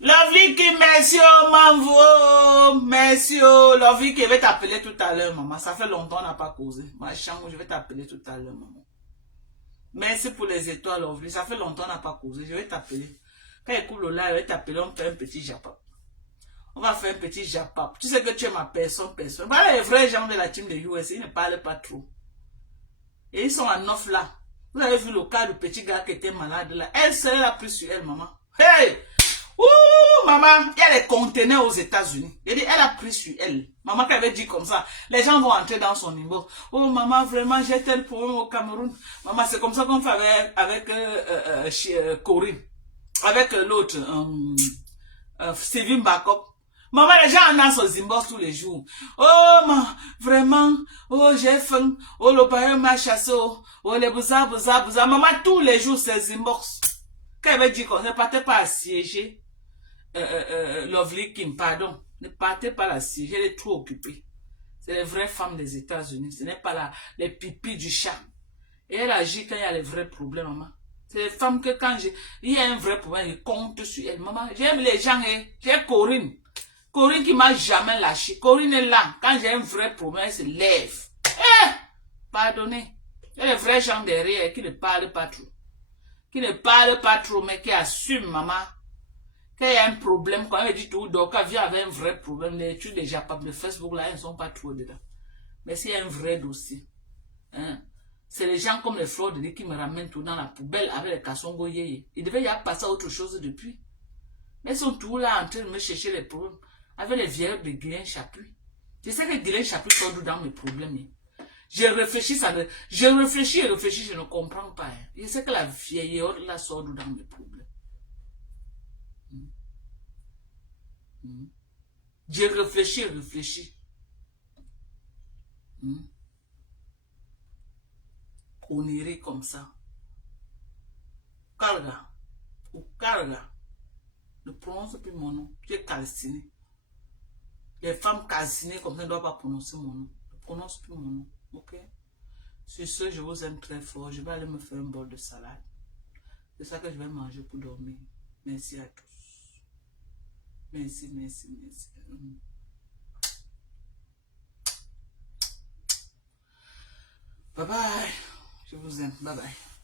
Lovely qui, merci, oh, Mamvo. Merci, oh. Lovely qui, je vais t'appeler tout à l'heure, maman. Ça fait longtemps qu'on n'a pas causé. Ma chambre, je vais t'appeler tout à l'heure, maman. Merci pour les étoiles, Lovely. Ça fait longtemps qu'on n'a pas causé. Je vais t'appeler. Quand il coupe le live, je vais t'appeler. On fait un petit japap. On va faire un petit japap. Tu sais que tu es ma personne. Voilà les vrais gens de la team de US. Ils ne parlent pas trop. Et ils sont en off là. Vous avez vu le cas du petit gars qui était malade là. Elle serait la plus sur elle, maman. Hey! Ouh, maman, il y a les conteneurs aux États-Unis. Elle a pris sur elle. Maman qui avait dit comme ça, les gens vont entrer dans son inbox. Oh, maman, vraiment, j'ai tel problème au Cameroun. Maman, c'est comme ça qu'on fait avec Corinne. Avec l'autre, Steven Bakop. Maman, les gens en ont son inbox tous les jours. Oh, vraiment, oh, j'ai faim. Oh, le père m'a chassé. Oh, les bouza. Maman, tous les jours, c'est inbox. Quand elle avait dit qu'on ne partait pas assiéger Lovely Kim, pardon, ne partez pas l'assiéger, elle est trop occupée. C'est les vraies femmes des États-Unis, ce n'est pas les pipis du chat. Et elle agit quand il y a les vrais problèmes, maman. C'est les femmes que quand il y a un vrai problème, ils comptent sur elles. Maman, j'aime les gens, j'ai Corinne. Corinne qui m'a jamais lâché. Corinne est là. Quand j'ai un vrai problème, elle se lève. Pardonnez. Il y a les vrais gens derrière qui ne parlent pas trop. Qui ne parlent pas trop, mais qui assument, maman. Quand il y a un problème, quand elle dit tout, donc quand vient avec un vrai problème, les études déjà pas de Facebook, là, elles ne sont pas trop dedans. Mais s'il y a un vrai dossier, hein, c'est les gens comme les fleurs de lit qui me ramènent tout dans la poubelle avec les cassongos yéyé. Ils devaient y avoir passé à autre chose depuis. Mais ils sont tous là en train de me chercher les problèmes avec les vieilles de Guylaine Chapuis. Je sais que Guylaine Chapuis sort dans mes problèmes. Je réfléchis, je réfléchis et réfléchis, je ne comprends pas. Je sais que la vieille là sort dans mes problèmes. Je réfléchis et réfléchis. On irait comme ça. Carga. Ou Carga. Ne prononce plus mon nom. Tu es calciné. Les femmes calcinées comme ça ne doivent pas prononcer mon nom. Ne prononce plus mon nom. Ok? Sur ce, je vous aime très fort. Je vais aller me faire un bol de salade. C'est ça que je vais manger pour dormir. Merci à tous. Merci, merci, merci. Bye bye. Je vous aime. Bye bye.